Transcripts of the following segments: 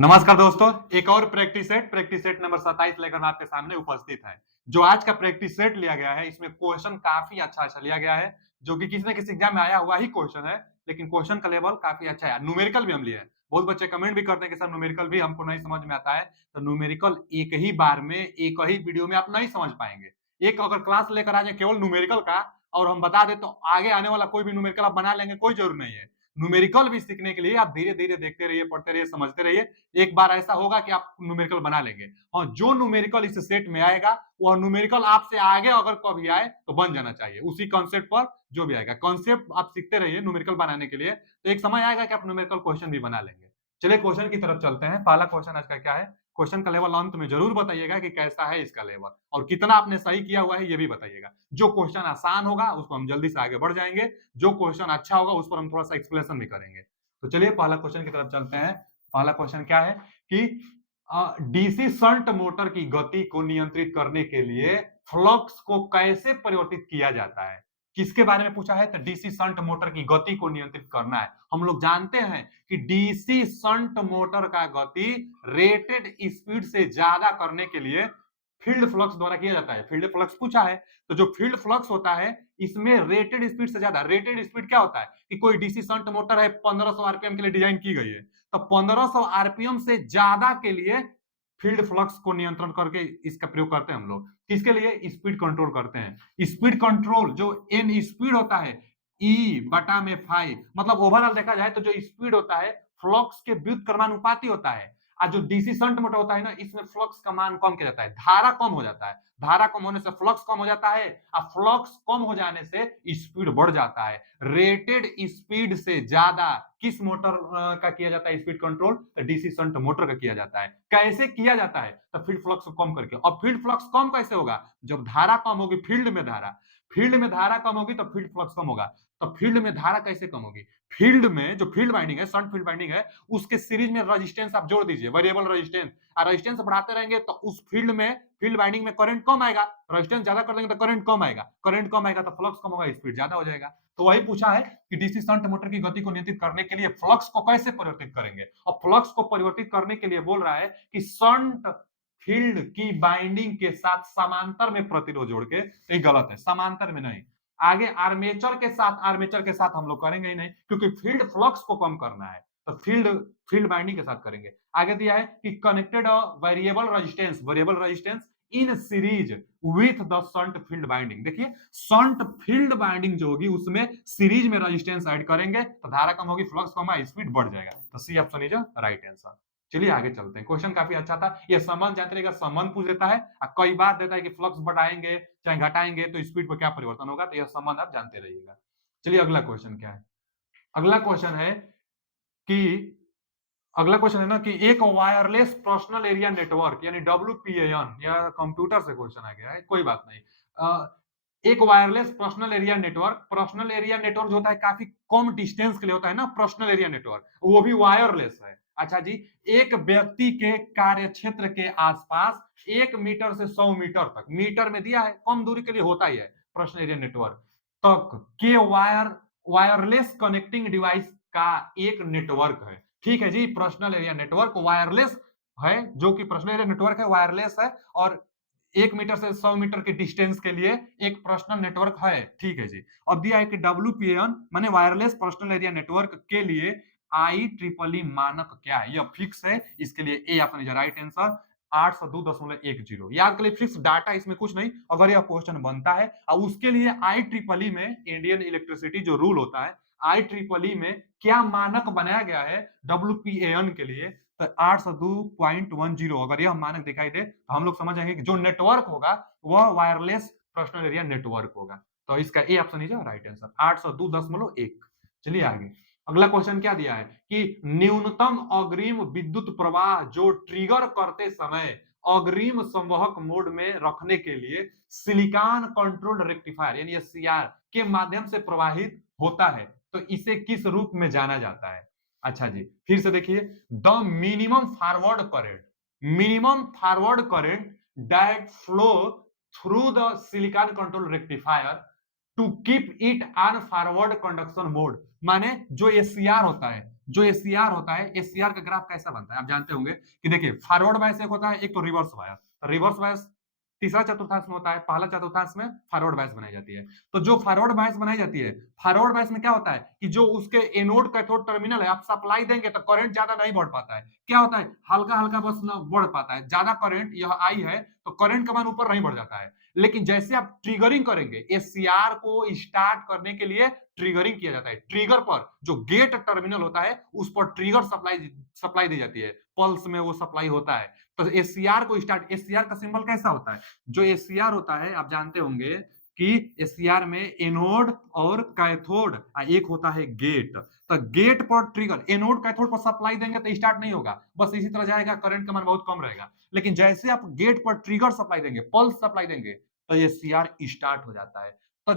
नमस्कार दोस्तों, एक और प्रैक्टिस सेट नंबर 27 लेकर आपके सामने उपस्थित है। जो आज का प्रैक्टिस सेट लिया गया है, इसमें क्वेश्चन काफी अच्छा लिया गया है, जो कि किसी न किसी एग्जाम में आया हुआ ही क्वेश्चन है, लेकिन क्वेश्चन का लेवल काफी अच्छा है। न्यूमेरिकल भी हम लिए हैं। बहुत बच्चे कमेंट भी करते हैं कि सर न्यूमेरिकल भी हमको नहीं समझ में आता है। तो न्यूमेरिकल एक ही बार में, एक ही वीडियो में आप नहीं समझ पाएंगे। एक अगर क्लास लेकर आ जाए केवल न्यूमेरिकल का और हम बता दें, तो आगे आने वाला कोई भी न्यूमेरिकल आप बना लेंगे, कोई जरूर नहीं है। न्यूमेरिकल भी सीखने के लिए आप धीरे धीरे देखते रहिए, पढ़ते रहिए, समझते रहिए। एक बार ऐसा होगा कि आप न्यूमेरिकल बना लेंगे। और जो न्यूमेरिकल इस सेट में आएगा, वह न्यूमेरिकल आपसे आगे अगर कभी आए तो बन जाना चाहिए उसी कॉन्सेप्ट पर। जो भी आएगा कॉन्सेप्ट आप सीखते रहिए न्यूमेरिकल बनाने के लिए, तो एक समय आएगा कि आप न्यूमेरिकल क्वेश्चन भी बना लेंगे। चलिए क्वेश्चन की तरफ चलते हैं। पहला क्वेश्चन आज का क्या है? क्वेश्चन का लेवल अंत में जरूर बताइएगा कि कैसा है इसका लेवल, और कितना आपने सही किया हुआ है ये भी बताइएगा। जो क्वेश्चन आसान होगा उसको हम जल्दी से आगे बढ़ जाएंगे, जो क्वेश्चन अच्छा होगा उस पर हम थोड़ा सा एक्सप्लेनेशन भी करेंगे। तो चलिए पहला क्वेश्चन की तरफ चलते हैं। पहला क्वेश्चन क्या है कि डीसी शंट मोटर की गति को नियंत्रित करने के लिए फ्लक्स को कैसे परिवर्तित किया जाता है? किसके बारे में पूछा है? तो डीसी शंट मोटर की गति को नियंत्रित करना है। हम लोग जानते हैं कि डीसी शंट मोटर का गति रेटेड स्पीड से ज्यादा करने के लिए फील्ड फ्लक्स द्वारा किया जाता है। फील्ड फ्लक्स पूछा है, तो जो फील्ड फ्लक्स होता है इसमें रेटेड स्पीड से ज्यादा, रेटेड स्पीड क्या होता है कि कोई डीसी शंट मोटर है 1500 आरपीएम के लिए डिजाइन की गई है, तो 1500 आरपीएम से ज्यादा के लिए फील्ड फ्लक्स को नियंत्रण करके इसका प्रयोग करते हैं हम लोग। किसके लिए? स्पीड कंट्रोल करते हैं। स्पीड कंट्रोल जो एन स्पीड होता है ई बटा में फाइव, मतलब ओवरऑल देखा जाए तो जो स्पीड होता है फ्लक्स के व्युत्क्रमानुपाती होता है। और जो डीसी शंट मोटर होता है ना, इसमें फ्लक्स का मान कम किया जाता है, धारा कम हो जाता है। धारा कम होने से फ्लक्स कम हो जाता है, और फ्लक्स कम हो जाने से स्पीड बढ़ जाता है। रेटेड स्पीड से ज्यादा किस मोटर का किया जाता है स्पीड कंट्रोल? तो डीसी शंट मोटर का किया जाता है। कैसे किया जाता है? तो फील्ड फ्लक्स को कम करके। और फील्ड फ्लक्स कम कैसे होगा? जब धारा कम होगी, फील्ड में धारा कम होगी तो फील्ड फ्लक्स कम होगा। तो फील्ड में धारा कैसे कम होगी? फील्ड में जो फील्ड वाइंडिंग है, शंट फील्ड वाइंडिंग है, उसके सीरीज में रेजिस्टेंस आप जोड़ दीजिए, वेरिएबल रेजिस्टेंस। और रेजिस्टेंस बढ़ाते रहेंगे तो उस फील्ड में, फील्ड वाइंडिंग में करंट कम आएगा। रेजिस्टेंस ज्यादा कर देंगे तो करंट कम आएगा, करंट कम आएगा तो फ्लक्स कम होगा, स्पीड ज्यादा हो जाएगा। तो वही पूछा है कि डीसी शंट मोटर की गति को नियंत्रित करने के लिए फ्लक्स को कैसे परिवर्तित करेंगे। और फ्लक्स को परिवर्तित करने के लिए बोल रहा है कि शंट फील्ड की बाइंडिंग के साथ समांतर में प्रतिरोध जोड़ के। तो ये गलत है, समांतर में नहीं। आगे आर्मेचर के साथ हम लोग करेंगे ही नहीं, क्योंकि फील्ड फ्लक्स को कम करना है, तो फील्ड बाइंडिंग के साथ करेंगे। आगे दिया है कि connected variable resistance in series with the shunt field binding. देखिए शंट फील्ड बाइंडिंग जो होगी उसमें सीरीज में रेजिस्टेंस ऐड करेंगे तो धारा कम होगी, फ्लक्स कम होगा, स्पीड बढ़ जाएगा। तो C option is right answer. चलिए आगे चलते हैं। क्वेश्चन काफी अच्छा था। ये संबंध जानते रहेगा, संबंध पूछ देता है और कई बार देता है कि फ्लक्स बढ़ाएंगे चाहे घटाएंगे तो स्पीड पर क्या परिवर्तन होगा, तो यह संबंध आप जानते रहिएगा। चलिए अगला क्वेश्चन क्या है? अगला क्वेश्चन है कि अगला क्वेश्चन है ना कि एक वायरलेस पर्सनल एरिया नेटवर्क यानी WPAN, या कंप्यूटर से क्वेश्चन आ गया है, कोई बात नहीं। एक वायरलेस पर्सनल एरिया नेटवर्क जो होता है काफी कम डिस्टेंस के लिए होता है ना, पर्सनल एरिया नेटवर्क, वो भी वायरलेस है। अच्छा जी, एक व्यक्ति के कार्य क्षेत्र के आसपास 1 मीटर से 100 मीटर तक, मीटर में दिया है, कम दूरी के लिए होता ही है पर्सनल एरिया नेटवर्क, तक के वायरलेस कनेक्टिंग डिवाइस का एक नेटवर्क है। ठीक है जी, पर्सनल एरिया नेटवर्क वायरलेस है, जो कि पर्सनल एरिया नेटवर्क है, वायरलेस है, और 1 मीटर से 100 मीटर के डिस्टेंस के लिए एक पर्सनल नेटवर्क है। ठीक है जी। अब दिया है कि WPAN माने वायरलेस पर्सनल एरिया नेटवर्क के लिए IEEE मानक क्या है? यह फिक्स है, इसके लिए A option is right answer. 802.10 याद के लिए फिक्स डाटा, इसमें कुछ नहीं। अगर यह क्वेश्चन बनता है और उसके लिए IEEE में, इंडियन इलेक्ट्रिसिटी जो रूल होता है, IEEE में क्या मानक बनाया गया है WPAN के लिए, तो 802.10 अगर यह मानक दिखाई दे तो हम लोग समझ जाएंगे कि जो नेटवर्क होगा वह वायरलेस पर्सनल एरिया नेटवर्क होगा। तो इसका A option is right answer, 802.1। चलिए आगे। अगला क्वेश्चन क्या दिया है कि न्यूनतम अग्रिम विद्युत प्रवाह जो ट्रिगर करते समय अग्रिम संवहक मोड में रखने के लिए सिलिकॉन कंट्रोल्ड रेक्टिफायर यानी SCR के माध्यम से प्रवाहित होता है, तो इसे किस रूप में जाना जाता है? अच्छा जी, फिर से देखिए, the minimum forward current that flow through the silicon control rectifier to keep it on forward conduction mode, माने जो SCR होता है, जो एससीआर होता है, एससीआर का ग्राफ कैसा बनता है आप जानते होंगे कि देखिए फॉरवर्ड बायस एक होता है, एक तो रिवर्स बायस। रिवर्स बायस तीसरा चतुर्थांश में होता है, पहला चतुर्थांश में फॉरवर्ड बायस बनाई जाती है। तो जो फॉरवर्ड बायस बनाई जाती है, फॉरवर्ड बायस में क्या होता है कि जो उसके एनोड कैथोड टर्मिनल है, आप सप्लाई देंगे तो करंट ज्यादा नहीं बढ़ पाता है। क्या होता है, हल्का हल्का बस न बढ़ पाता है। ज्यादा करंट यह आई है तो करंट का मान ऊपर नहीं बढ़ जाता है। लेकिन जैसे आप ट्रिगरिंग करेंगे, एससीआर को स्टार्ट करने के लिए ट्रिगरिंग किया जाता है। ट्रिगर पर जो गेट टर्मिनल होता है उस पर ट्रिगर सप्लाई सप्लाई दी जाती है, पल्स में वो सप्लाई होता है। तो एससीआर को स्टार्ट, एससीआर का सिंबल कैसा होता है, जो एससीआर होता है आप जानते होंगे कि एससीआर में एनोड और कैथोड, एक होता है गेट। तो गेट पर ट्रिगर, एनोड कैथोड पर सप्लाई देंगे तो स्टार्ट नहीं होगा, बस इसी तरह जाएगा, करंट का मान बहुत कम रहेगा। लेकिन जैसे आप गेट पर ट्रिगर सप्लाई देंगे, पल्स सप्लाई देंगे, तो एससीआर स्टार्ट हो जाता है। तो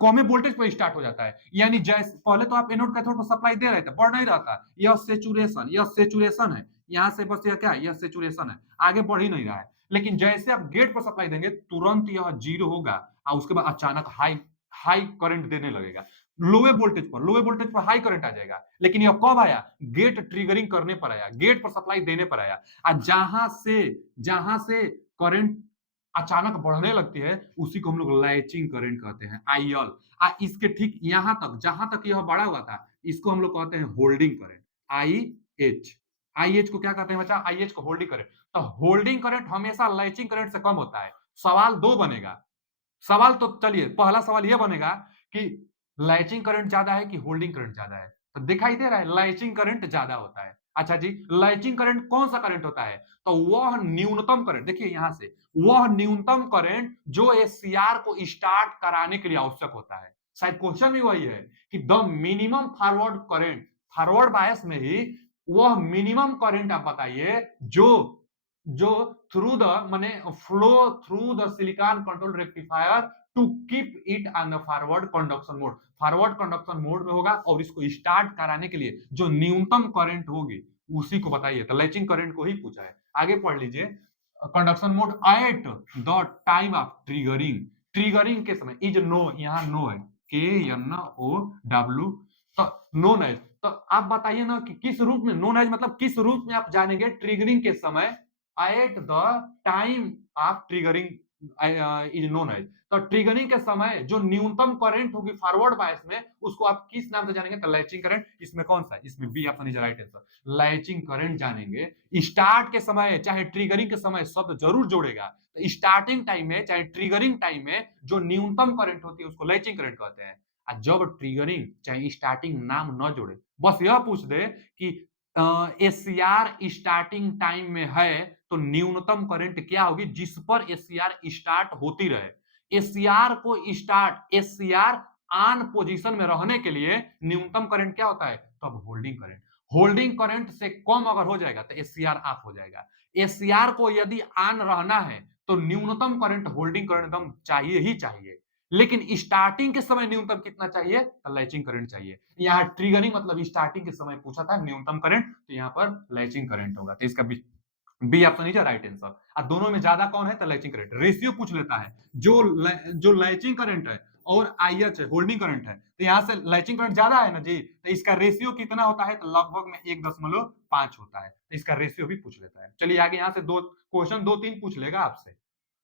कम वोल्टेज पर स्टार्ट हो जाता है। यानी जैसे पहले तो आप एनोड कैथोड पर सप्लाई दे रहे थे, बढ़ नहीं रहा था, यह सेचुरेशन, यह सेचुरेशन है, यहां से बस यह क्या है, यह सेचुरेशन है, आगे बढ़ ही नहीं रहा है। लेकिन जैसे आप गेट पर सप्लाई देंगे तुरंत यह जीरो होगा और उसके बाद अचानक हाई हाई करंट देने लगेगा। लोवे वोल्टेज पर हाई करंट आ जाएगा। लेकिन यह कब आया, गेट ट्रिगरिंग करने पर आया, गेट पर सप्लाई देने पर आया। और जहां से करंट अचानक बढ़ने लगती है उसी को हम लोग लैचिंग करंट कहते हैं, आईएल। इसके ठीक यहां तक, जहां तक यह बढ़ा हुआ था, इसको हम लोग कहते हैं holding current, I H. I H को क्या कहते हैं बच्चा, आई एच को होल्डिंग करंट। तो होल्डिंग करंट हमेशा लैचिंग करंट से कम होता है। सवाल दो बनेगा, सवाल तो चलिए पहला सवाल यह बनेगा कि लैचिंग करंट ज्यादा है कि होल्डिंग करंट ज्यादा है। तो दिखाई दे रहा है लैचिंग करंट ज्यादा होता है। अच्छा जी, लैचिंग करंट कौन सा करंट होता है, तो वह न्यूनतम करंट, देखिए यहां से, वह न्यूनतम करंट जो एससीआर को स्टार्ट कराने के लिए आवश्यक होता है। शायद क्वेश्चन भी वही है कि the minimum forward current, forward bias में ही वह मिनिमम करंट आप बताइए जो जो थ्रू द माने flow through the silicon control rectifier to keep it on the forward conduction mode, forward conduction mode में होगा और इसको स्टार्ट कराने के लिए जो न्यूनतम करंट होगी उसी को बताइए। तो लैचिंग करंट को ही पूछा है। आगे पढ़ लीजिए, conduction mode eight the time of triggering, triggering के समय, इज नो, यहाँ नो है, के एन ओ डब्ल्यू, तो नो है। तो आप बताइए ना कि किस रूप में, नोन एज मतलब किस रूप में आप जानेंगे ट्रिगरिंग के समय, at the time of triggering is known as. तो ट्रिगरिंग के समय जो न्यूनतम करंट होगी फॉरवर्ड बायस में उसको आप किस नाम से जानेंगे, तो लैचिंग करंट। इसमें कौन सा, इसमें B option is right answer, latching current जानेंगे। स्टार्ट के समय चाहे ट्रिगरिंग के समय शब्द जरूर जोड़ेगा। तो स्टार्टिंग टाइम में चाहे ट्रिगरिंग टाइम में जो न्यूनतम करंट होती है उसको लैचिंग करंट कहते हैं। और जब ट्रिगरिंग चाहे स्टार्टिंग नाम न जोड़े, बस यह पूछ दे कि एससीआर स्टार्टिंग टाइम में है तो न्यूनतम करंट क्या होगी जिस पर एससीआर स्टार्ट होती रहे। एससीआर को स्टार्ट, एससीआर ऑन पोजीशन में रहने के लिए न्यूनतम करंट क्या होता है, तब होल्डिंग करंट। होल्डिंग करंट से कम अगर हो जाएगा तो एससीआर ऑफ हो जाएगा। एससीआर को यदि ऑन रहना है तो न्यूनतम करंट होल्डिंग करंट एकदम चाहिए ही चाहिए। लेकिन स्टार्टिंग के समय न्यूनतम कितना चाहिए, तो लैचिंग करंट चाहिए। यहाँ ट्रिगरिंग मतलब स्टार्टिंग के समय पूछा था न्यूनतम करंट, तो यहाँ पर लैचिंग करंट होगा। तो इसका B option is right answer. और दोनों में ज्यादा कौन है, तो लैचिंग करंट। रेशियो पूछ लेता है, जो लैचिंग करंट है और आईएच है, होल्डिंग करंट है, तो यहाँ से लैचिंग करंट ज्यादा है ना जी, तो इसका रेशियो कितना होता है, तो लगभग में 1.5 होता है। तो इसका रेशियो भी पूछ लेता है। चलिए आगे, यहाँ से दो क्वेश्चन, दो तीन पूछ लेगा आपसे।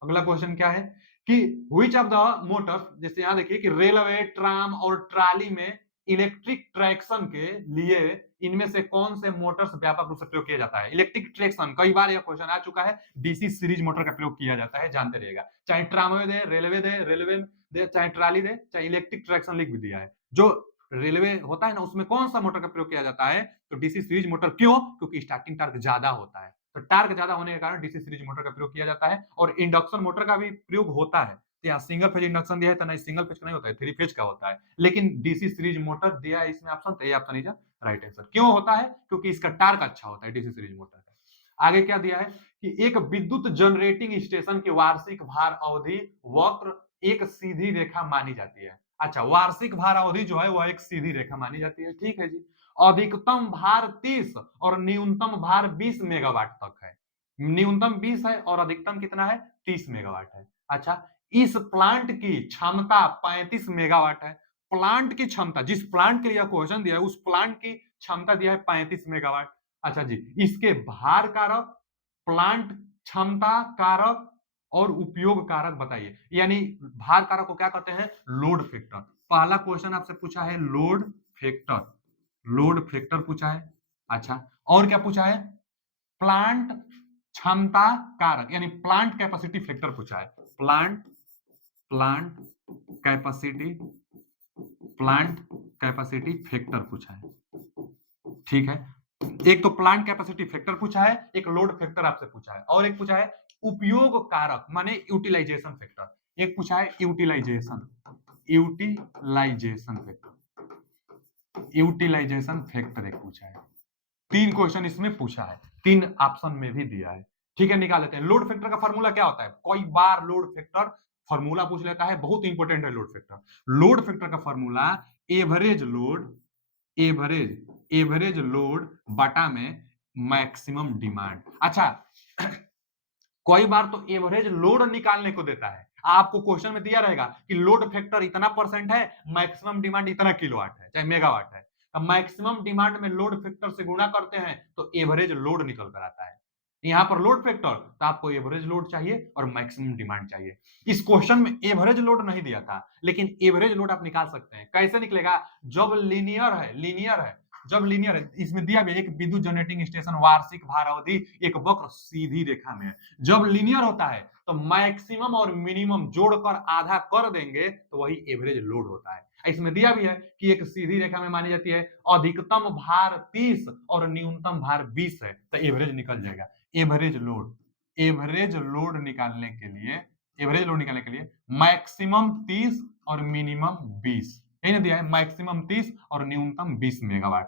अगला क्वेश्चन क्या है कि व्हिच ऑफ द मोटर्स, जैसे यहाँ देखिए कि रेलवे, ट्राम और ट्राली में इलेक्ट्रिक ट्रैक्शन के लिए इनमें से कौन से मोटर्स व्यापक रूप से प्रयोग किया जाता है। इलेक्ट्रिक ट्रैक्शन कई बार यह क्वेश्चन आ चुका है, डीसी सीरीज मोटर का प्रयोग किया जाता है, जानते रहिएगा। चाहे ट्रामवे दे, रेलवे दे, चाहे ट्राली दे, चाहे इलेक्ट्रिक ट्रैक्शन लिख भी दिया है। जो रेलवे होता है ना उसमें कौन सा मोटर का प्रयोग किया जाता है, तो डीसी सीरीज मोटर। क्यों, क्योंकि स्टार्टिंग टार्क ज्यादा होता है, तो टार्क ज्यादा होने के कारण डीसी सीरीज मोटर का प्रयोग किया जाता है। और इंडक्शन मोटर का भी प्रयोग होता है। यहाँ सिंगल फेज इंडक्शन दिया है तो नहीं, सिंगल फेज का नहीं होता है, थ्री फेज का होता है। लेकिन डीसी सीरीज मोटर दिया है इसमें ऑप्शन, तो ये ऑप्शन इज राइट आंसर। क्यों होता है, क्योंकि इसका टार्क अच्छा होता है डीसी सीरीज मोटर का। आगे क्या दिया है कि एक विद्युत जनरेटिंग स्टेशन की वार्षिक भार अवधि वक्र एक सीधी रेखा मानी जाती है। अच्छा, वार्षिक भार अवधि जो है वह एक सीधी रेखा मानी जाती है, ठीक है जी। अधिकतम भार 30 और न्यूनतम भार 20 मेगावाट तक है। न्यूनतम 20 है और अधिकतम कितना है, 30 मेगावाट है। अच्छा, इस प्लांट की क्षमता 35 मेगावाट है। प्लांट की क्षमता, जिस प्लांट के लिए क्वेश्चन दिया है उस प्लांट की क्षमता दिया है 35 मेगावाट। अच्छा जी, इसके भार कारक, प्लांट क्षमता कारक और उपयोग कारक बताइए। यानी भार कारक को क्या कहते हैं? Load factor. पहला क्वेश्चन आपसे पूछा है लोड फैक्टर, लोड फैक्टर पूछा है। अच्छा, और क्या पूछा है? प्लांट क्षमता कारक यानी प्लांट कैपेसिटी फैक्टर पूछा है। Plant plant capacity plant capacity factor पूछा है। ठीक है, एक तो प्लांट कैपेसिटी फैक्टर पूछा है, एक लोड फैक्टर आपसे पूछा है, और एक पूछा है उपयोग कारक माने यूटिलाइजेशन फैक्टर। एक पूछा है utilization utilization factor utilization factor एक पूछा है। तीन क्वेश्चन इसमें पूछा है, तीन ऑप्शन में भी दिया है। ठीक है, निकाल लेते हैं। लोड फैक्टर का फॉर्मूला क्या होता है? कई बार लोड फैक्टर फॉर्मूला पूछ लेता है, बहुत इंपॉर्टेंट है लोड फैक्टर। लोड फैक्टर का formula average load average load बटा में मैक्सिमम डिमांड। अच्छा, कई बार तो एवरेज लोड निकालने को देता है। आपको क्वेश्चन में दिया रहेगा कि लोड फैक्टर इतना परसेंट है, मैक्सिमम डिमांड इतना किलोवाट है चाहे मेगावाट है। अब मैक्सिमम डिमांड में लोड फैक्टर से गुणा करते हैं तो एवरेज लोड निकल कर आता है। यहां पर लोड फैक्टर तो आपको एवरेज लोड चाहिए और मैक्सिमम डिमांड चाहिए। इस क्वेश्चन में एवरेज लोड नहीं दिया था, लेकिन एवरेज लोड आप निकाल सकते हैं। कैसे निकलेगा? जब लीनियर है, इसमें दिया भी एक विद्युत जनरेटिंग स्टेशन वार्षिक भार अवधि एक वक्र सीधी रेखा में है। जब लीनियर होता है तो मैक्सिमम और मिनिमम जोड़कर आधा कर देंगे तो वही एवरेज लोड होता है। इसमें दिया भी है कि एक सीधी रेखा में मानी जाती है अधिकतम भार 30 और न्यूनतम भार 20 है, तो एवरेज निकल जाएगा। एवरेज लोड निकालने के लिए मैक्सिमम 30 और मिनिमम 20 यही ना दिया है, मैक्सिमम 30 और न्यूनतम 20 मेगावाट।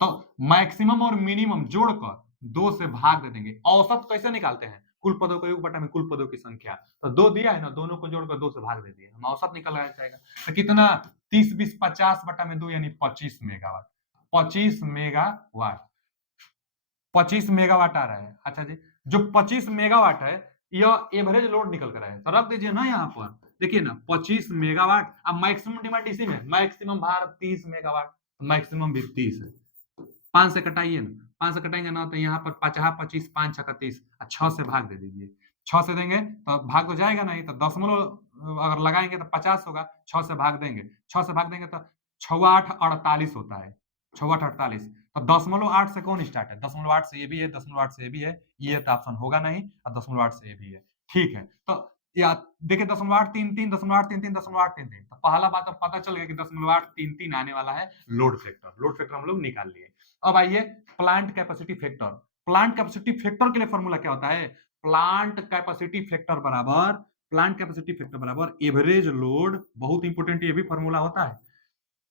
तो मैक्सिमम और मिनिमम जोड़कर 2 से भाग दे देंगे। औसत कैसे निकालते हैं? कुल पदों का योग बटा में कुल पदों की संख्या। तो 2 दिया है ना, दोनों को जोड़कर 2 से भाग दे दिए, हम औसत निकल जाएगा। तो कितना? 30 20 50 बटा में 2 यानी 25 मेगावाट। 25 मेगावाट 25 मेगावाट आ रहा है। अच्छा जी, जो 25 मेगावाट है यह एवरेज लोड निकल कर आया, तो रख दीजिए ना यहाँ पर। देखिए ना 25 मेगावाट। अब मैक्सिमम डिमांड इसी में, मैक्सिमम भार 30 मेगावाट, मैक्सिमम भी 30 है। 5 से कटाइए ना, 5 से कटाएंगे ना तो यहाँ पर 50 25 5 6 30 6 से भाग दे दीजिए। 6 से देंगे तो भाग तो जाएगा नहीं, तो दशमलव अगर लगाएंगे तो 50 होगा। 6 से भाग देंगे, 6 से भाग देंगे तो 6 8 48 होता है। 6 8 48, तो 0.8 से कौन स्टार्ट है? 0.8 से ये भी है, 0.8 से ये भी है, ये तो ऑप्शन होगा नहीं, और 0.8 से ये भी है। ठीक है, तो या देखिए 0.833 0.833 0.833, तो पहला बात अब पता चल गया कि 0.833 आने वाला है लोड फैक्टर हम लोग निकाल लिए। अब आइए plant capacity factor. Plant capacity factor के लिए फॉर्मूला क्या होता है? प्लांट कैपेसिटी फैक्टर बराबर एवरेज लोड। बहुत इंपोर्टेंट ये भी फॉर्मूला होता है,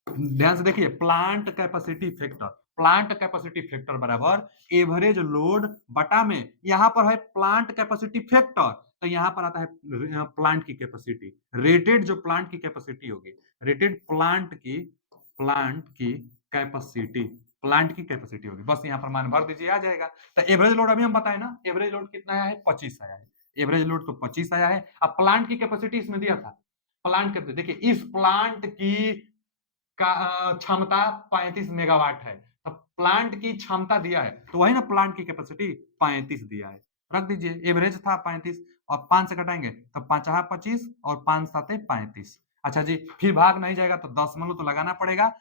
ध्यान से देखिए। प्लांट कैपेसिटी फैक्टर बराबर एवरेज लोड बटा में, यहां पर है प्लांट कैपेसिटी फैक्टर, तो यहां पर आता है प्लांट की कैपेसिटी। रेटेड जो प्लांट की कैपेसिटी होगी, रेटेड प्लांट की कैपेसिटी होगी, बस यहां पर मान भर दीजिए, आ जाएगा। तो एवरेज लोड अभी हम बताए ना, एवरेज लोड कितना आया है? 25 आया है। एवरेज लोड तो 25 आया है। अब प्लांट की कैपेसिटी इसमें दिया था, प्लांट कैपेसिटी देखिए, इस प्लांट की का क्षमता 35 मेगावाट है। तो प्लांट की क्षमता दिया है, तो वही ना प्लांट की कैपेसिटी 35 दिया है, रख दीजिए। एवरेज था 35 और 5 से कटाएंगे तो 5 25 और 5 7 35। अच्छा जी, फिर भाग नहीं जाएगा तो दशमलव तो लगाना पड़ेगा।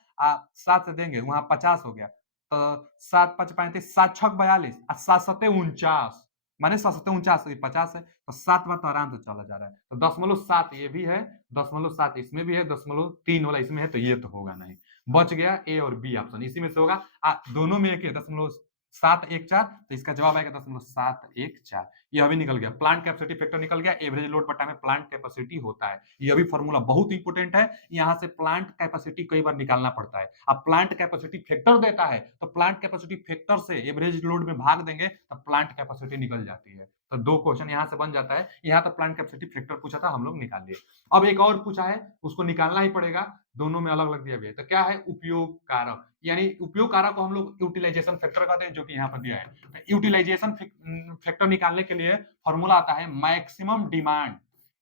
7 से देंगे वहां 50 हो गया, तो 7 5 35, 7 6 42 और 7 7 49, माने 7 7 49 50 है, तो 7 बार तो आराम से चला जा रहा है। तो 0.7 ये भी है, 0.7 इसमें भी है, 0.3 वाला इसमें है, तो ये तो होगा नहीं। बच गया ए और बी ऑप्शन, इसी में से होगा। दोनों में एक है, 0.714, तो इसका जवाब आएगा 0.714। यह भी निकल गया, प्लांट कैपेसिटी फैक्टर निकल गया। एवरेज लोड बटा में प्लांट कैपेसिटी होता है। यह भी फॉर्मूला बहुत इंपोर्टेंट है, यहां से प्लांट कैपेसिटी कई बार निकालना पड़ता है। अब प्लांट कैपेसिटी फैक्टर देता है तो प्लांट कैपेसिटी फैक्टर से एवरेज लोड में भाग देंगे तो प्लांट कैपेसिटी निकल जाती है। तो 2 क्वेश्चन यहां से बन जाता है। यहां तो प्लांट कैपेसिटी फैक्टर पूछा था, हम लोग निकाल लिए। अब एक और पूछा है, उसको निकालना ही पड़ेगा, दोनों में अलग अलग दिया गया है। तो क्या है? उपयोग कारक, यानी उपयोग कारक को हम लोग यूटिलाइजेशन फैक्टर कहते हैं, जो कि यहाँ पर दिया है। यूटिलाइजेशन फैक्टर निकालने के लिए फॉर्मूला आता है मैक्सिमम डिमांड।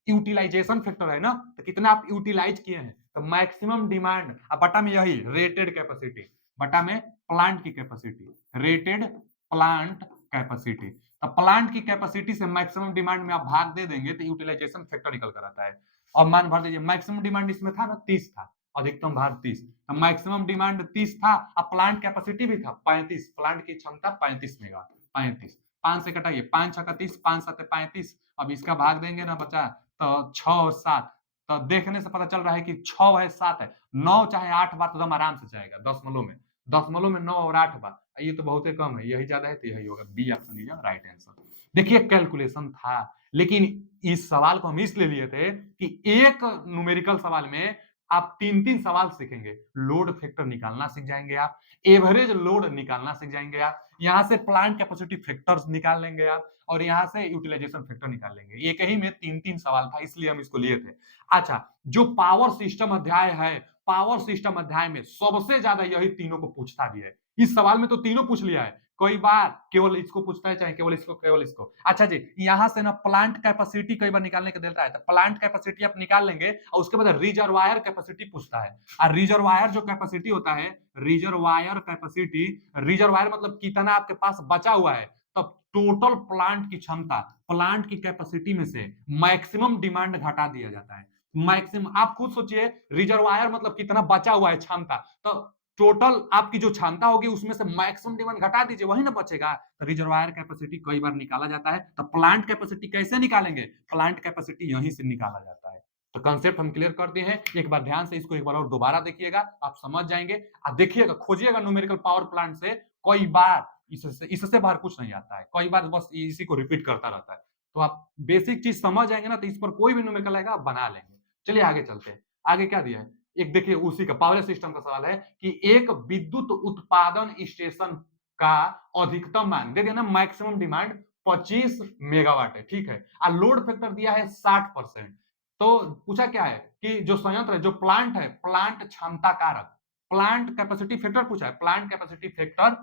यूटिलाइजेशन फैक्टर है ना, तो कितना आप यूटिलाइज किए हैं, तो मैक्सिमम डिमांड बटा में यही रेटेड कैपेसिटी, बटा में प्लांट की कैपेसिटी, रेटेड प्लांट कैपेसिटी। तो प्लांट की कैपेसिटी से मैक्सिमम डिमांड में आप भाग दे देंगे तो यूटिलाइजेशन फैक्टर निकल कर आता है। और मान भर दीजिए मैक्सिमम डिमांड इसमें था ना 30 था, अधिकतम भार 30, तो मैक्सिमम डिमांड 30 था, अब प्लांट कैपेसिटी भी था 35, प्लांट की क्षमता 35 मेगावाट, 35, 5 से कटाइए, 5 छक्का 30, 5 7 35, अब इसका भाग देंगे ना बचा तो 6 और 7, तो देखने से पता चल रहा है कि 6 है 7 है, 9 चाहे 8 बार तो एकदम आराम से जाएगा दशमलव में, दशमलव में 9 और 8 बार, ये तो बहुत ही कम है, यही ज्यादा है तो यही होगा, B option is right answer. देखिए कैलकुलेशन था, लेकिन इस सवाल को हम इसलिए लिए थे कि एक न्यूमेरिकल सवाल में आप 3-3 सवाल सीखेंगे, लोड फैक्टर निकालना सीख जाएंगे आप, एवरेज लोड निकालना सीख जाएंगे आप, यहां से प्लांट कैपेसिटी फैक्टर्स निकाल लेंगे आप, और यहां से यूटिलाइजेशन फैक्टर निकाल लेंगे। एक ही में 3-3 सवाल था, इसलिए हम इसको लिए थे। अच्छा, जो पावर सिस्टम अध्याय है, पावर सिस्टम अध्याय में सबसे ज्यादा यही तीनों को पूछता भी है। इस सवाल में तो तीनों पूछ लिया है, कई बार केवल इसको पूछता है, चाहे केवल इसको, केवल इसको। अच्छा जी, यहां से ना प्लांट कैपेसिटी कई बार निकालने के देता है, तो प्लांट कैपेसिटी आप निकाल लेंगे और उसके बाद रिजर्वायर कैपेसिटी पूछता है। और रिजर्वायर जो कैपेसिटी होता है, रिजर्वायर कैपेसिटी, रिजर्वायर मतलब कितना आपके पास बचा हुआ है, तब टोटल प्लांट की क्षमता, प्लांट की कैपेसिटी में से मैक्सिमम डिमांड घटा दिया जाता है। मैक्सिमम आप खुद सोचिए, रिजर्वायर मतलब कितना बचा हुआ है क्षमता, तो टोटल आपकी जो क्षमता होगी उसमें से मैक्सिमम डिमांड घटा दीजिए, वही ना बचेगा। तो रिजर्वायर कैपेसिटी कई बार निकाला जाता है, तो प्लांट कैपेसिटी कैसे निकालेंगे, प्लांट कैपेसिटी यहीं से निकाला जाता है। तो कंसेप्ट हम क्लियर करते हैं, एक बार ध्यान से इसको एक बार और दोबारा देखिएगा, आप समझ जाएंगे। आप देखिएगा, खोजिएगा न्यूमेरिकल पावर प्लांट से, कई बार इससे बाहर कुछ नहीं आता है, कई बार बस इसी को रिपीट करता रहता है। तो आप बेसिक चीज समझ जाएंगे ना, तो इस पर कोई भी न्यूमेरिकल आएगा आप बना लेंगे। चलिए आगे चलते हैं, आगे क्या दिया है, एक देखिए उसी का पावर सिस्टम का सवाल है कि एक विद्युत उत्पादन स्टेशन का अधिकतम मांग दे दिया ना, मैक्सिमम डिमांड 25 मेगावाट है, ठीक है, और लोड फैक्टर दिया है 60%। तो पूछा क्या है कि जो संयंत्र है, जो प्लांट है, प्लांट क्षमता कारक, प्लांट कैपेसिटी फैक्टर पूछा है, प्लांट कैपेसिटी फैक्टर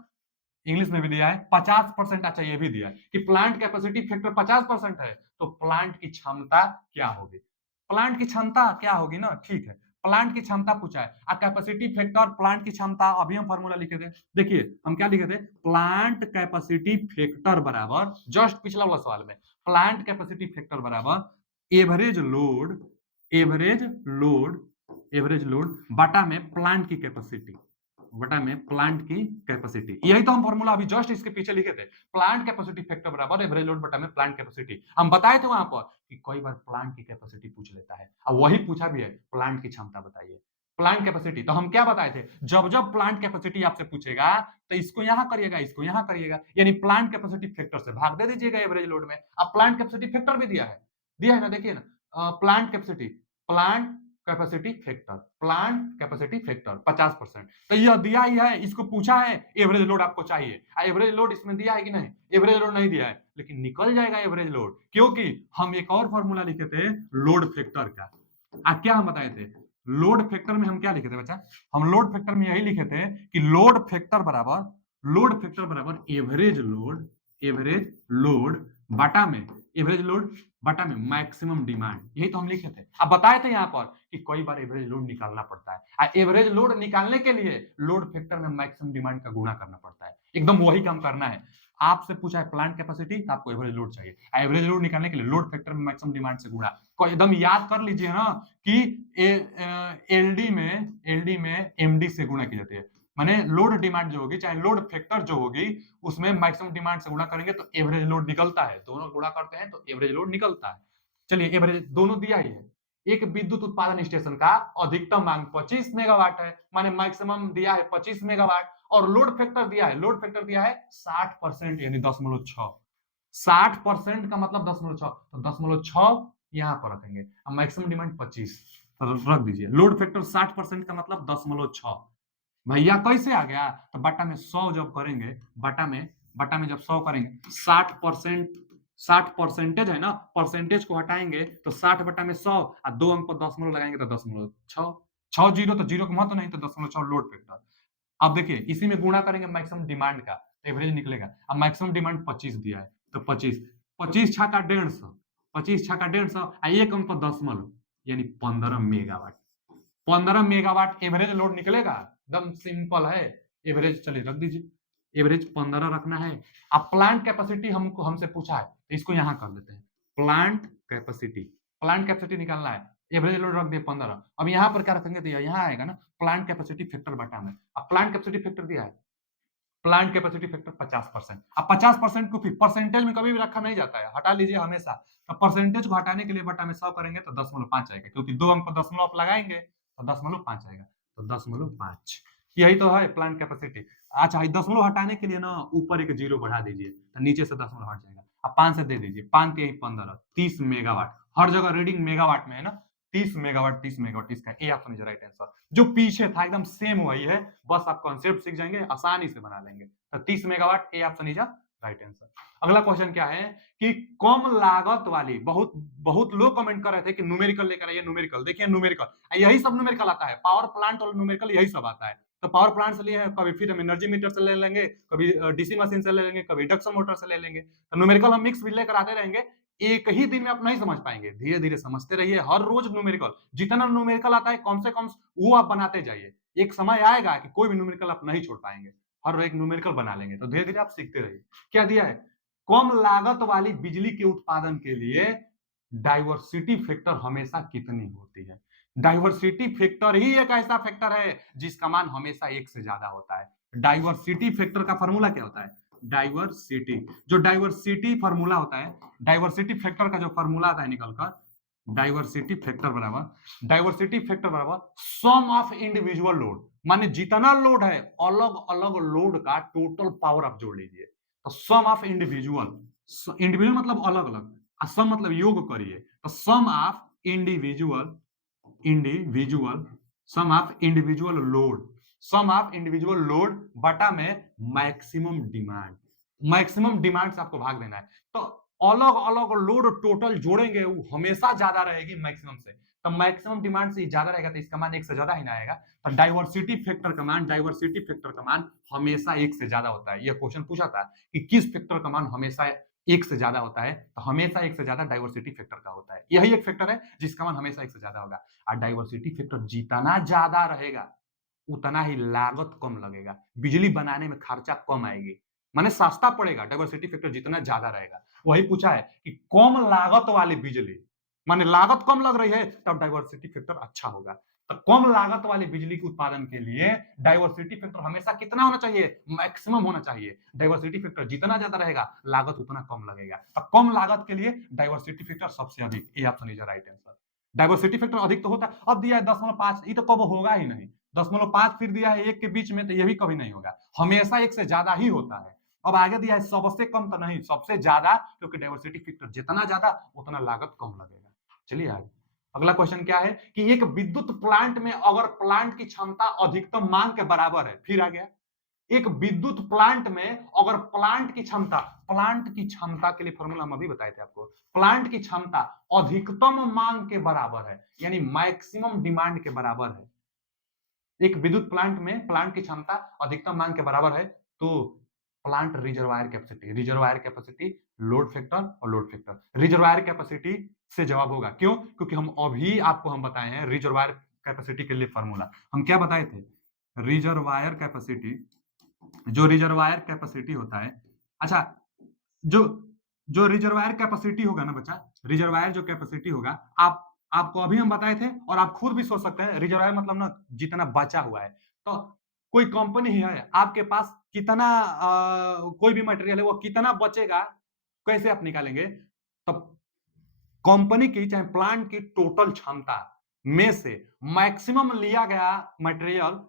इंग्लिश में भी दिया है 50%। अच्छा, ये भी दिया है कि प्लांट कैपेसिटी फैक्टर 50% है, तो प्लांट की क्षमता क्या होगी, प्लांट की क्षमता क्या होगी ना, ठीक है, प्लांट की क्षमता पूछा है, और कैपेसिटी फैक्टर प्लांट की क्षमता, अभी हम फॉर्मूला लिखे थे, देखिए हम क्या लिखे थे, प्लांट कैपेसिटी फैक्टर बराबर, जस्ट पिछला वाला सवाल में, प्लांट कैपेसिटी फैक्टर बराबर average load, average load, average load बटा में प्लांट की कैपेसिटी, बटा में प्लांट की कैपेसिटी, यही तो हम फॉर्मूला अभी जस्ट इसके पीछे लिखे थे, प्लांट कैपेसिटी फैक्टर बराबर एवरेज लोड बटा में प्लांट कैपेसिटी। हम बताए थे वहां पर कि कई बार प्लांट की कैपेसिटी पूछ लेता है, और वही पूछा भी है, प्लांट की क्षमता बताइए, प्लांट कैपेसिटी। तो हम क्या बताए थे, जब जब प्लांट कैपेसिटी आपसे पूछेगा तो इसको यहां करिएगा, इसको यहां करिएगा, यानी प्लांट कैपेसिटी फैक्टर से भाग दे दीजिएगा एवरेज लोड में। अब प्लांट कैपेसिटी फैक्टर भी दिया है ना, देखिए ना, plant capacity, plant capacity factor, plant capacity factor 50%, तो यह दिया ही है, इसको पूछा है, एवरेज लोड आपको चाहिए, एवरेज लोड इसमें दिया है कि नहीं, एवरेज लोड नहीं दिया है, लेकिन निकल जाएगा एवरेज लोड, क्योंकि हम एक और फॉर्मूला लिखे थे लोड फैक्टर का। क्या हम बताए थे, लोड फैक्टर में हम क्या लिखे थे बच्चा, हम लोड फैक्टर में यही लिखे थे कि लोड फैक्टर बराबर, लोड फैक्टर बराबर एवरेज लोड, एवरेज लोड बटा में, एवरेज लोड बटा में मैक्सिमम डिमांड, यही तो हम लिखे थे। अब बताए थे यहाँ पर कि कई बार एवरेज लोड निकालना पड़ता है, एवरेज लोड निकालने के लिए लोड फैक्टर में मैक्सिमम डिमांड का गुणा करना पड़ता है, एकदम वही काम करना है। आपसे पूछा है प्लांट कैपेसिटी, तो आपको एवरेज लोड चाहिए, एवरेज लोड निकालने के लिए लोड फैक्टर में मैक्सिमम डिमांड से गुणा, को एकदम याद कर लीजिए ना कि एलडी में एमडी से गुणा की जाती है, माने लोड डिमांड जो होगी, चाहे लोड फैक्टर जो होगी, उसमें मैक्सिमम डिमांड से गुणा करेंगे तो एवरेज लोड निकलता है, दोनों गुणा करते हैं तो एवरेज लोड निकलता है। चलिए एवरेज दोनों दिया ही है, एक विद्युत उत्पादन स्टेशन का अधिकतम मांग 25 मेगावाट है, माने मैक्सिमम दिया है 25 मेगावाट, और लोड फैक्टर दिया है, लोड फैक्टर दिया है 60%, यानी 10.6, 60% का मतलब 10.6, तो 10.6 यहां पर रखेंगे, अब मैक्सिमम डिमांड 25 रख दीजिए, लोड फैक्टर 60% का मतलब 10.6, भैया कैसे आ गया, तो बटा में 100 जब करेंगे, बटा में जब 100 करेंगे, 60%, 60% है ना, परसेंटेज को हटाएंगे तो 60 बटा में 100, और 2 अंक पर दशमलव लगाएंगे तो 10.6, 6 जीरो तो जीरो का महत्व नहीं, तो 10.6 लोड फैक्टर। अब देखिए इसी में गुणा करेंगे मैक्सिमम डिमांड का, एवरेज निकलेगा, अब मैक्सिमम डिमांड 25 दिया है, तो 25, 25 छक्का 150, 25 छक्का 150, एक अंक पर दशमलव, यानी 15 मेगावाट, 15 मेगावाट एवरेज लोड निकलेगा, एकदम सिंपल है। एवरेज चलिए रख दीजिए, एवरेज 15 रखना है। अब प्लांट कैपेसिटी हमको हमसे पूछा है तो इसको यहां कर देते हैं, प्लांट कैपेसिटी, प्लांट कैपेसिटी निकालना है, एवरेज लोड रख दिए 15। अब यहां पर क्या रखेंगे, तो यहां आएगा ना प्लांट कैपेसिटी फैक्टर बटा में। अब प्लांट कैपेसिटी फैक्टर दिया है, प्लांट कैपेसिटी फैक्टर 50%। अब 50% को फिर परसेंटेज में कभी भी रखा नहीं जाता है, हटा लीजिए हमेशा। तो परसेंटेज को हटाने के लिए बटा में 100 करेंगे तो 10.5 आएगा, क्योंकि दो अंक दशमलव आप लगाएंगे तो 10.5 आएगा, तो 10.5 यही तो है प्लांट कैपेसिटी। अच्छा, दशमलव हटाने के लिए ना ऊपर एक जीरो बढ़ा दीजिए तो नीचे से दशमलव हट जाएगा। अब 5 से दे दीजिए, 5 यही 15, 30 मेगावाट। हर जगह रीडिंग मेगावाट में है ना, 30 मेगावाट, 30 मेगावाट, इसका A option is right answer. जो पीछे था एकदम सेम वही है, बस आप कॉन्सेप्ट सीख जाएंगे, आसानी से बना लेंगे। तो 30 megawatt, A option is right answer. अगला क्वेश्चन क्या है कि कम लागत वाली, बहुत बहुत लोग कमेंट कर रहे थे कि न्यूमेरिकल लेकर आइए, न्यूमेरिकल। देखिए न्यूमेरिकल, यही सब न्यूमेरिकल आता है, पावर प्लांट और न्यूमेरिकल यही सब आता है। तो पावर प्लांट से लिए, कभी फिर हम एनर्जी मीटर से ले लेंगे, कभी डीसी मशीन से ले लेंगे, कभी इंडक्शन मोटर से ले लेंगे। तो न्यूमेरिकल हम मिक्स भी लेकर आते रहेंगे। एक ही दिन में आप नहीं समझ पाएंगे, धीरे धीरे समझते रहिए। हर रोज न्यूमेरिकल, जितना न्यूमेरिकल आता है कम से कम वो आप बनाते जाइए। एक समय आएगा कि कोई भी न्यूमेरिकल आप नहीं छोड़ पाएंगे, हर एक न्यूमेरिकल बना लेंगे। तो धीरे धीरे आप सीखते रहिए। क्या दिया है, कम लागत वाली बिजली के उत्पादन के लिए डाइवर्सिटी फैक्टर हमेशा कितनी होती है। डाइवर्सिटी फैक्टर ही एक ऐसा फैक्टर है जिसका मान हमेशा एक से ज्यादा होता है। डाइवर्सिटी फैक्टर का फॉर्मूला क्या होता है, डाइवर्सिटी, जो डाइवर्सिटी फॉर्मूला होता है, डाइवर्सिटी फैक्टर का जो फॉर्मूला आता है निकलकर, डाइवर्सिटी फैक्टर बराबर, डाइवर्सिटी फैक्टर बराबर सम ऑफ इंडिविजुअल लोड, माने जितना लोड है अलग अलग लोड का टोटल पावर आप जोड़ लीजिए। तो सम ऑफ इंडिविजुअल, इंडिविजुअल मतलब अलग अलग, सम मतलब योग करिए, तो sum of individual, individual, sum of individual load, sum of individual load बटा में मैक्सिमम डिमांड। मैक्सिमम डिमांड से आपको भाग देना है। तो अलग अलग लोड टोटल जोड़ेंगे वो हमेशा ज्यादा रहेगी मैक्सिमम से। तो मैक्सिमम डिमांड से ज्यादा रहेगा तो इसका मान एक से ज्यादा ही ना आएगा। तो डाइवर्सिटी फैक्टर का मान, डाइवर्सिटी फैक्टर का मान हमेशा एक से ज्यादा होता है। यह क्वेश्चन पूछा था कि किस फैक्टर का मान हमेशा एक से ज्यादा होता है, तो हमेशा एक से ज्यादा डाइवर्सिटी फैक्टर का होता है। यही एक फैक्टर है जिसका मान हमेशा एक से ज्यादा होगा। और डाइवर्सिटी फैक्टर जितना ज्यादा रहेगा उतना ही लागत कम लगेगा, बिजली बनाने में खर्चा कम आएगी, माने सस्ता पड़ेगा। डाइवर्सिटी फैक्टर जितना ज्यादा रहेगा, वही पूछा है कि कम लागत वाली बिजली, माने लागत कम लग रही है तब डाइवर्सिटी फैक्टर अच्छा होगा। तो कम लागत वाली बिजली के उत्पादन के लिए डाइवर्सिटी फैक्टर हमेशा कितना होना चाहिए, मैक्सिमम होना चाहिए। डाइवर्सिटी फैक्टर जितना ज्यादा रहेगा लागत उतना कम लगेगा। तो कम लागत के लिए डाइवर्सिटी फैक्टर सबसे अधिक, ये option is right answer. Diversity factor अधिक तो होता है, अब दिया है 10.5, ये तो कब होगा ही नहीं। 10.5 फिर दिया है 1 के बीच में, तो ये भी कभी नहीं होगा, हमेशा 1 से ज्यादा ही होता है। अब आगे दिया है सबसे कम तो नहीं, सबसे ज्यादा, क्योंकि डाइवर्सिटी फैक्टर जितना ज्यादा उतना लागत कम लगेगा। चलिए आगे, अगला क्वेश्चन क्या है कि एक विद्युत प्लांट में अगर प्लांट की क्षमता अधिकतम मांग के बराबर है, फिर आ गया एक विद्युत प्लांट में अगर प्लांट की क्षमता, प्लांट की क्षमता के लिए फॉर्मूला हम अभी बताए थे आपको, प्लांट की क्षमता अधिकतम मांग के बराबर है, यानी मैक्सिमम डिमांड के बराबर है। एक विद्युत प्लांट में प्लांट की क्षमता अधिकतम मांग के बराबर है, तो plant reservoir capacity, reservoir capacity, load factor और लोड फैक्टर। रिजर्वायर कैपेसिटी से जवाब होगा, क्यों, क्योंकि हम अभी आपको हम बताए हैं रिजर्वायर कैपेसिटी के लिए फॉर्मूला। हम क्या बताए थे, रिजर्वायर कैपेसिटी, जो रिजर्वायर कैपेसिटी होता है, अच्छा, जो जो रिजर्वायर कैपेसिटी होगा ना बच्चा, रिजर्वायर जो कैपेसिटी होगा, आप आपको अभी हम बताए थे और आप खुद भी सोच सकते हैं, रिजर्वायर मतलब ना जितना बचा हुआ है। तो कोई कंपनी ही है, आपके पास कितना कोई भी मटेरियल है वो कितना बचेगा, कैसे आप निकालेंगे, तो कंपनी की चाहे प्लांट की टोटल क्षमता में से मैक्सिमम लिया गया मटेरियल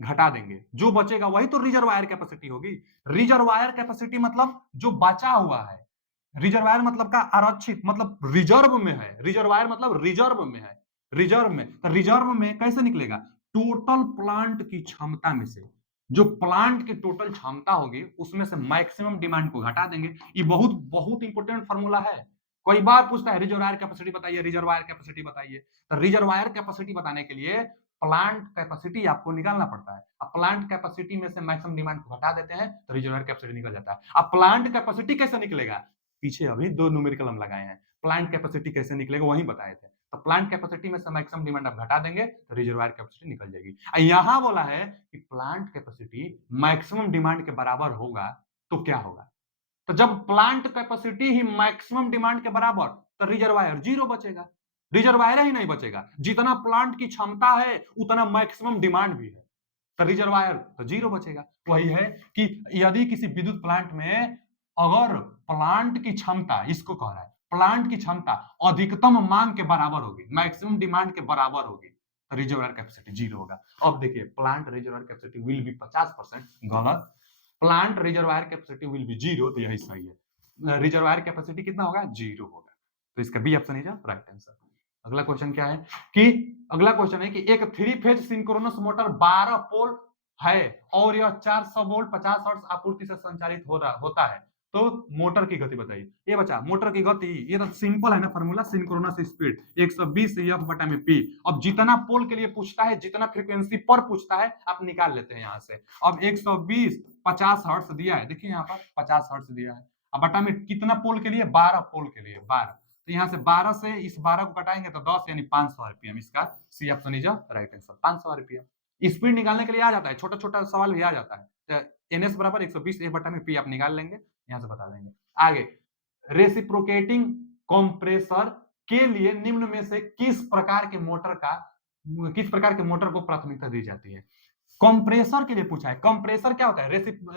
घटा देंगे, जो बचेगा वही तो रिजर्वायर कैपेसिटी होगी। रिजर्वायर कैपेसिटी मतलब जो बचा हुआ है, रिजर्वायर मतलब का आरक्षित, मतलब रिजर्व में है, रिजर्वायर मतलब रिजर्व में है, रिजर्व में, तो रिजर्व में कैसे निकलेगा, टोटल प्लांट की क्षमता में से, जो प्लांट की टोटल क्षमता होगी उसमें से मैक्सिमम डिमांड को घटा देंगे। ये बहुत बहुत इंपॉर्टेंट फॉर्मूला है, कई बार पूछता है रिजर्वायर कैपेसिटी बताइए, रिजर्वायर कैपेसिटी बताइए। तो रिजर्वायर कैपेसिटी बताने के लिए प्लांट कैपेसिटी आपको निकालना पड़ता है। अब प्लांट कैपेसिटी में से मैक्सिमम डिमांड को घटा देते हैं तो रिजर्वायर कैपेसिटी निकल जाता है। अब प्लांट कैपेसिटी कैसे निकलेगा, पीछे अभी दो न्यूमेरिकल हम लगाए हैं, प्लांट कैपेसिटी कैसे निकलेगा वही बताए थे। तो प्लांट कैपेसिटी में से मैक्सिमम डिमांड आप घटा देंगे तो रिजर्वायर कैपेसिटी निकल जाएगी। यहां बोला है कि प्लांट कैपेसिटी मैक्सिमम डिमांड के बराबर होगा तो क्या होगा? तो जब प्लांट कैपेसिटी ही मैक्सिमम डिमांड के बराबर, तो रिजर्वायर जीरो बचेगा। रिजर्वायर ही नहीं बचेगा, जितना प्लांट की क्षमता है उतना मैक्सिमम डिमांड भी है, तो रिजर्वायर तो जीरो बचेगा। वही है कि यदि किसी विद्युत प्लांट में अगर प्लांट की क्षमता, इसको कह रहा है प्लांट की क्षमता अधिकतम मांग के बराबर होगी, मैक्सिमम डिमांड के बराबर होगी, तो रिजर्वायर कैपेसिटी जीरो होगा। अब देखिए plant reservoir capacity will be 50%, गलत। Plant reservoir capacity will be zero, तो यही सही है। रिजर्वायर कैपेसिटी कितना होगा? जीरो होगा। तो इसका B option is right answer. अगला क्वेश्चन क्या है कि अगला क्वेश्चन है कि एक 3 फेज सिंक्रोनस मोटर 12 पोल है और यह 400 वोल्ट 50 हर्ट्ज आपूर्ति से संचालित होता है, तो मोटर की गति बताइए। ये बच्चा मोटर की गति, ये तो सिंपल है ना फॉर्मूला, सिंक्रोनस स्पीड 120 एफ बटा में पी। अब जितना पोल के लिए पूछता है, जितना फ्रीक्वेंसी पर पूछता है, आप निकाल लेते हैं यहां से। अब 120 50 हर्ट्ज दिया है, देखिए यहाँ पर 50 हर्ट्ज दिया है, अब बटा में कितना पोल के लिए? 12 पोल के लिए 12, तो यहाँ से 12 से इस 12 को घटाएंगे तो 10 यानी 500 आरपीएम। इसका C option is right answer, 500 RPM. Speed निकालने के लिए आ जाता है, छोटा छोटा सवाल भी आ जाता है। एनएस बराबर 120 ए बटा में पी आप निकाल लेंगे, यहां से बता देंगे। आगे, रेसिप्रोकेटिंग कंप्रेसर के लिए निम्न में से किस प्रकार के मोटर को प्राथमिकता दी जाती है? कंप्रेसर के लिए पूछा है। कंप्रेसर क्या होता है?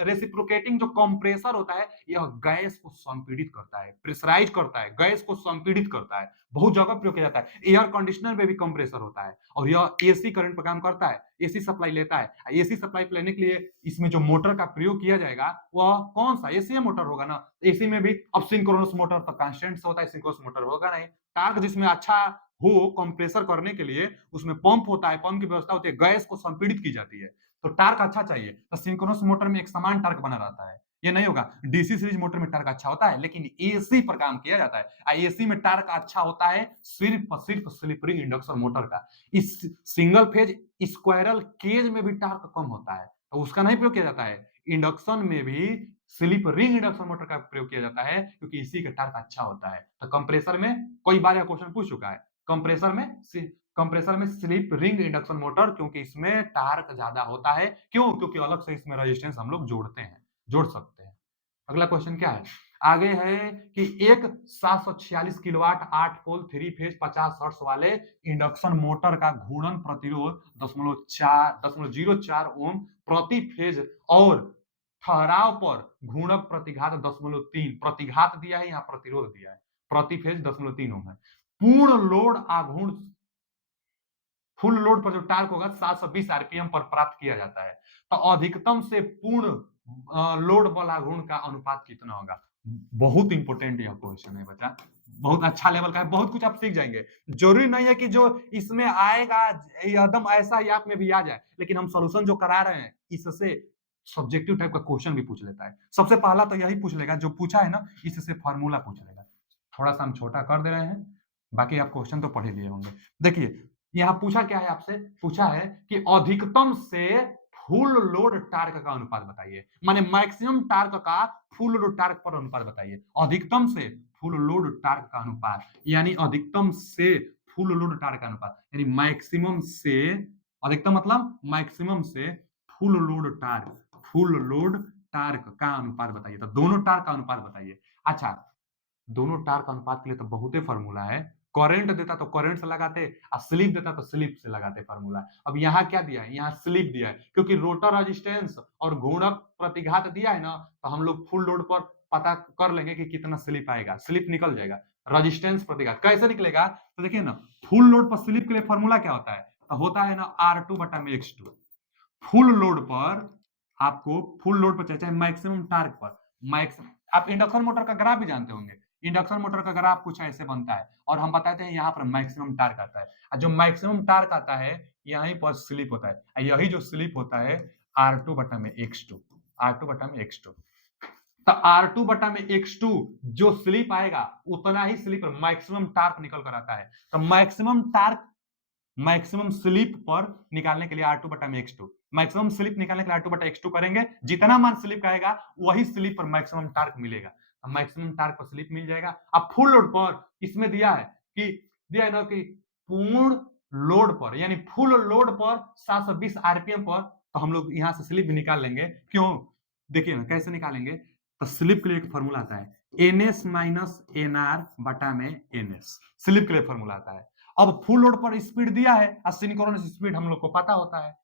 रेसिप्रोकेटिंग जो कंप्रेसर होता है, यह गैस को संपीड़ित करता है, प्रेशराइज करता है, गैस को संपीड़ित करता है, बहुत जगह प्रयोग किया जाता है। एयर कंडीशनर में भी कंप्रेसर होता है और यह एसी करंट पर काम करता है, एसी सप्लाई लेता है। एसी सप्लाई लेने के लिए इसमें जो मोटर का प्रयोग किया जाएगा वह कौन सा? एसी मोटर होगा ना। एसी में भी अब सिंक्रोनस मोटर तो कांस्टेंट होता है, सिंक्रोनस मोटर होगा नहीं। टार्क जिसमें अच्छा हो कंप्रेसर करने के लिए, उसमें पंप होता है, पंप की व्यवस्था होती है, गैस को संपीड़ित की जाती है, तो टार्क अच्छा चाहिए। तो सिंक्रोनस मोटर में एक समान टार्क बना रहता है, ये नहीं होगा। डीसी सीरीज मोटर में टार्क अच्छा होता है, लेकिन एसी पर काम किया जाता है। एसी में टार्क अच्छा होता है सिर्फ स्लिप रिंग इंडक्शन मोटर का। इस सिंगल फेज स्क्वायरल केज में भी टार्क कम होता है, तो उसका नहीं प्रयोग किया जाता है। इंडक्शन में भी स्लिप रिंग इंडक्शन मोटर का प्रयोग किया जाता है, क्योंकि इसी का टार्क अच्छा होता है। तो कंप्रेसर में कई बार यह क्वेश्चन पूछ चुका है, कंप्रेसर में स्लिप रिंग इंडक्शन मोटर, क्योंकि इसमें टार्क ज्यादा होता है। क्यों? क्योंकि अलग से इसमें रेजिस्टेंस हम लोग जोड़ सकते हैं। अगला क्वेश्चन क्या है? आगे है कि एक 746 किलोवाट 8 पोल 3 फेज 50 हर्ट्ज वाले इंडक्शन मोटर का घूर्णन प्रतिरोध 0.04 ओम प्रति फेज और ठहराव पर घूर्णक प्रतिघात 0.3, प्रतिघात दिया है, यहाँ प्रतिरोध दिया है, प्रति फेज 0.3 ओम है। पूर्ण लोड आघूर्ण, फुल लोड पर जो टार्क होगा 720 आरपीएम पर प्राप्त किया जाता है, तो अधिकतम से पूर्ण लोड बल आघूर्ण का अनुपात कितना होगा? बहुत इंपॉर्टेंट यह क्वेश्चन है बच्चा, बहुत अच्छा लेवल का है, बहुत कुछ आप सीख जाएंगे। जरूरी नहीं है कि जो इसमें आएगा एकदम ऐसा ही आप में भी आ जाए, लेकिन हम सोल्यूशन जो करा रहे हैं इससे सब्जेक्टिव टाइप का क्वेश्चन भी पूछ लेता है। सबसे पहला तो यही पूछ लेगा, जो पूछा है ना इससे फॉर्मूला पूछ लेगा। थोड़ा सा हम छोटा कर दे रहे हैं, बाकी आप क्वेश्चन तो पढ़ ही लिए होंगे। देखिए यहाँ पूछा क्या है आपसे? पूछा है कि अधिकतम से फुल लोड टार्क का अनुपात बताइए, माने मैक्सिमम टार्क का फुल लोड टार्क पर अनुपात बताइए। अधिकतम से फुल लोड टार्क का अनुपात, यानी अधिकतम से फुल लोड टार्क का अनुपात, यानी मैक्सिमम से, अधिकतम मतलब मैक्सिमम से फुल लोड टार्क का अनुपात बताइए। तो दोनों टार्क का अनुपात बताइए। अच्छा, दोनों टार्क अनुपात के लिए तो बहुत ही फॉर्मूला है। करंट देता तो करंट से लगाते, और स्लिप देता तो स्लिप से लगाते फॉर्मूला। अब यहाँ क्या दिया है? यहाँ स्लिप दिया है, क्योंकि रोटर रेजिस्टेंस और घूर्णक प्रतिघात दिया है ना, तो हम लोग फुल लोड पर पता कर लेंगे कि कितना स्लिप आएगा, स्लिप निकल जाएगा। रेजिस्टेंस प्रतिघात कैसे निकलेगा? तो देखिए ना, फुल लोड पर स्लिप के लिए फॉर्मूला क्या होता है? तो होता है ना R2 बटा में X2। फुल लोड पर आपको, फुल लोड पर चाहे मैक्सिमम टार्क पर, मैक्सिमम, आप इंडक्शन मोटर का ग्राफ भी जानते होंगे। इंडक्शन मोटर का ग्राफ कुछ ऐसे बनता है, और हम बताते हैं यहाँ पर मैक्सिमम टार्क आता है, और जो मैक्सिमम टार्क आता है यहीं पर स्लिप होता है, यही जो स्लिप होता है R2 बटा में X2, R2 बटा में X2। तो R2 बटा में X2 जो स्लिप आएगा उतना ही स्लिप मैक्सिमम टार्क निकल कर आता है। तो मैक्सिमम टार्क, मैक्सिमम स्लिप पर निकालने के लिए R2 बटा में X2, मैक्सिमम स्लिप निकालने के लिए R2 बटा X2 करेंगे, जितना मान स्लिप का आएगा वही स्लिप पर मैक्सिमम टार्क मिलेगा। मैक्सिमम टार्क पर स्लिप मिल जाएगा। अब फुल लोड पर इसमें दिया है कि, दिया है ना कि पूर्ण लोड पर यानी फुल लोड पर 720 आरपीएम पर, तो हम लोग यहां से स्लिप भी निकाल लेंगे। क्यों, देखिए ना कैसे निकालेंगे। तो स्लिप के लिए एक फॉर्मूला आता है एनएस माइनस एनआर बटा में एनएस, स्लिप के लिए फॉर्मूला आता है। अब फुल लोड पर स्पीड दिया है और सिंक्रोनस स्पीड हम लोग को पता होता है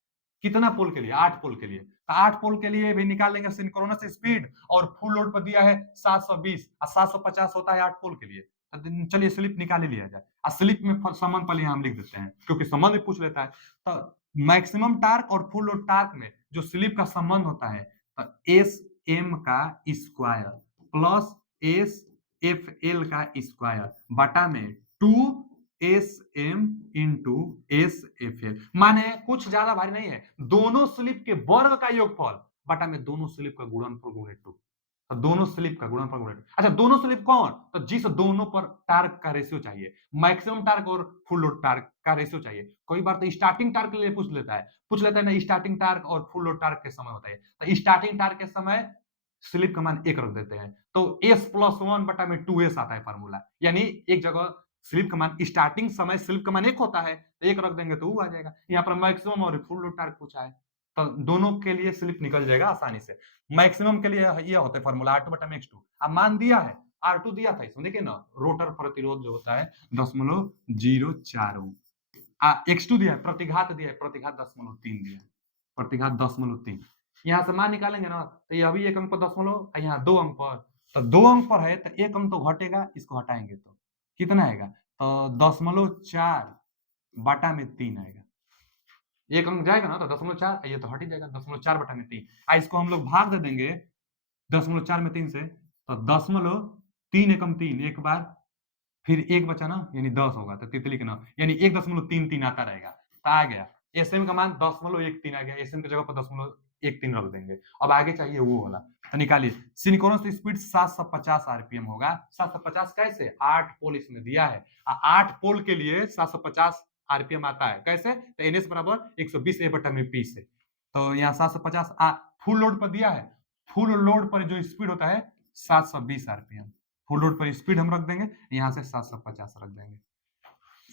कितना पोल के लिए, 8 पोल के लिए, तो 8 पोल के लिए भी निकाल लेंगे सिंक्रोनस स्पीड। और फुल लोड पर दिया है 720 और 750 होता है 8 पोल के लिए। तो चलिए स्लिप निकाल ही लिया जाए। और स्लिप में संबंध पहले हम लिख देते हैं क्योंकि संबंध भी पूछ लेता है। तो मैक्सिमम टार्क और फुल लोड टार्क में जो स्लिप का संबंध होता है, तो एस एम का square plus S F L का स्क्वायर बटा में 2 S M into S F L, माने कुछ ज्यादा भारी नहीं है, दोनों स्लिप के वर्ग का योगफल बटा में दोनों स्लिप का गुणनफल गुणे 2। तो दोनों स्लिप का गुणनफल गुणे 2। अच्छा, दोनों स्लिप कौन, तो जिस दोनों पर टार्क का रेशियो चाहिए, मैक्सिमम टार्क और फुल लोड टार्क का रेशियो चाहिए। कोई बार तो स्टार्टिंग टार्क के लिए पूछ लेता है ना, स्टार्टिंग टार्क और फुल लोड टार्क के समय होता है। तो स्टार्टिंग टार्क के समय स्लिप का मान 1 रख देते हैं, तो s प्लस 1 बटा में 2s आता है फार्मूला। यानी एक जगह स्लिप का मान स्टार्टिंग समय स्लिप का मान 1 होता है, तो 1 रख देंगे तो वो आ जाएगा। यहाँ पर मैक्सिमम और फुल लोड टार्क पूछा है, तो दोनों के लिए स्लिप निकल जाएगा आसानी से। मैक्सिमम के लिए ये होता है फार्मूला R2 बटा में X2। अब मान दिया है R2 दिया था इसमें, देखिए ना रोटर प्रतिरोध जो होता है 0.04 ओम। X2 दिया है, प्रतिघात दिया है, प्रतिघात 0.3 दिया है, प्रतिघात 0.3। यहाँ से मान निकालेंगे ना, तो ये अभी 1 अंक पर दशमलव, यहाँ 2 अंक पर, तो 2 अंक पर है तो 1 अंक तो घटेगा, इसको हटाएंगे तो कितना आएगा, तो 0.4 बटा में 3 आएगा। 1 अंक जाएगा ना तो 0.4, ये तो हट ही जाएगा, 0.4 बटा में 3। इसको हम लोग भाग दे देंगे 0.4 में 3 से, तो 0.3 एकम 3 एक बार, फिर 1 बचा ना यानी 10 होगा, तो तितली के नाम यानी 1.33 आता रहेगा, तो आ गया एसएम का मान 0.13 आ गया। एसएम की जगह पर 0.13 रख देंगे। अब आगे चाहिए वो वाला, तो निकालिए। सिंक्रोनस स्पीड 750 आरपीएम होगा। 750 कैसे, 8 पोल इसमें दिया है, 8 पोल के लिए 750 आरपीएम आता है। कैसे, तो एनएस बराबर 120 ए बटा में पी से। तो यहाँ 750 फुल लोड पर दिया है, फुल लोड पर जो स्पीड होता है 720 आरपीएम, फुल लोड पर स्पीड हम रख देंगे, यहाँ से 750 रख देंगे।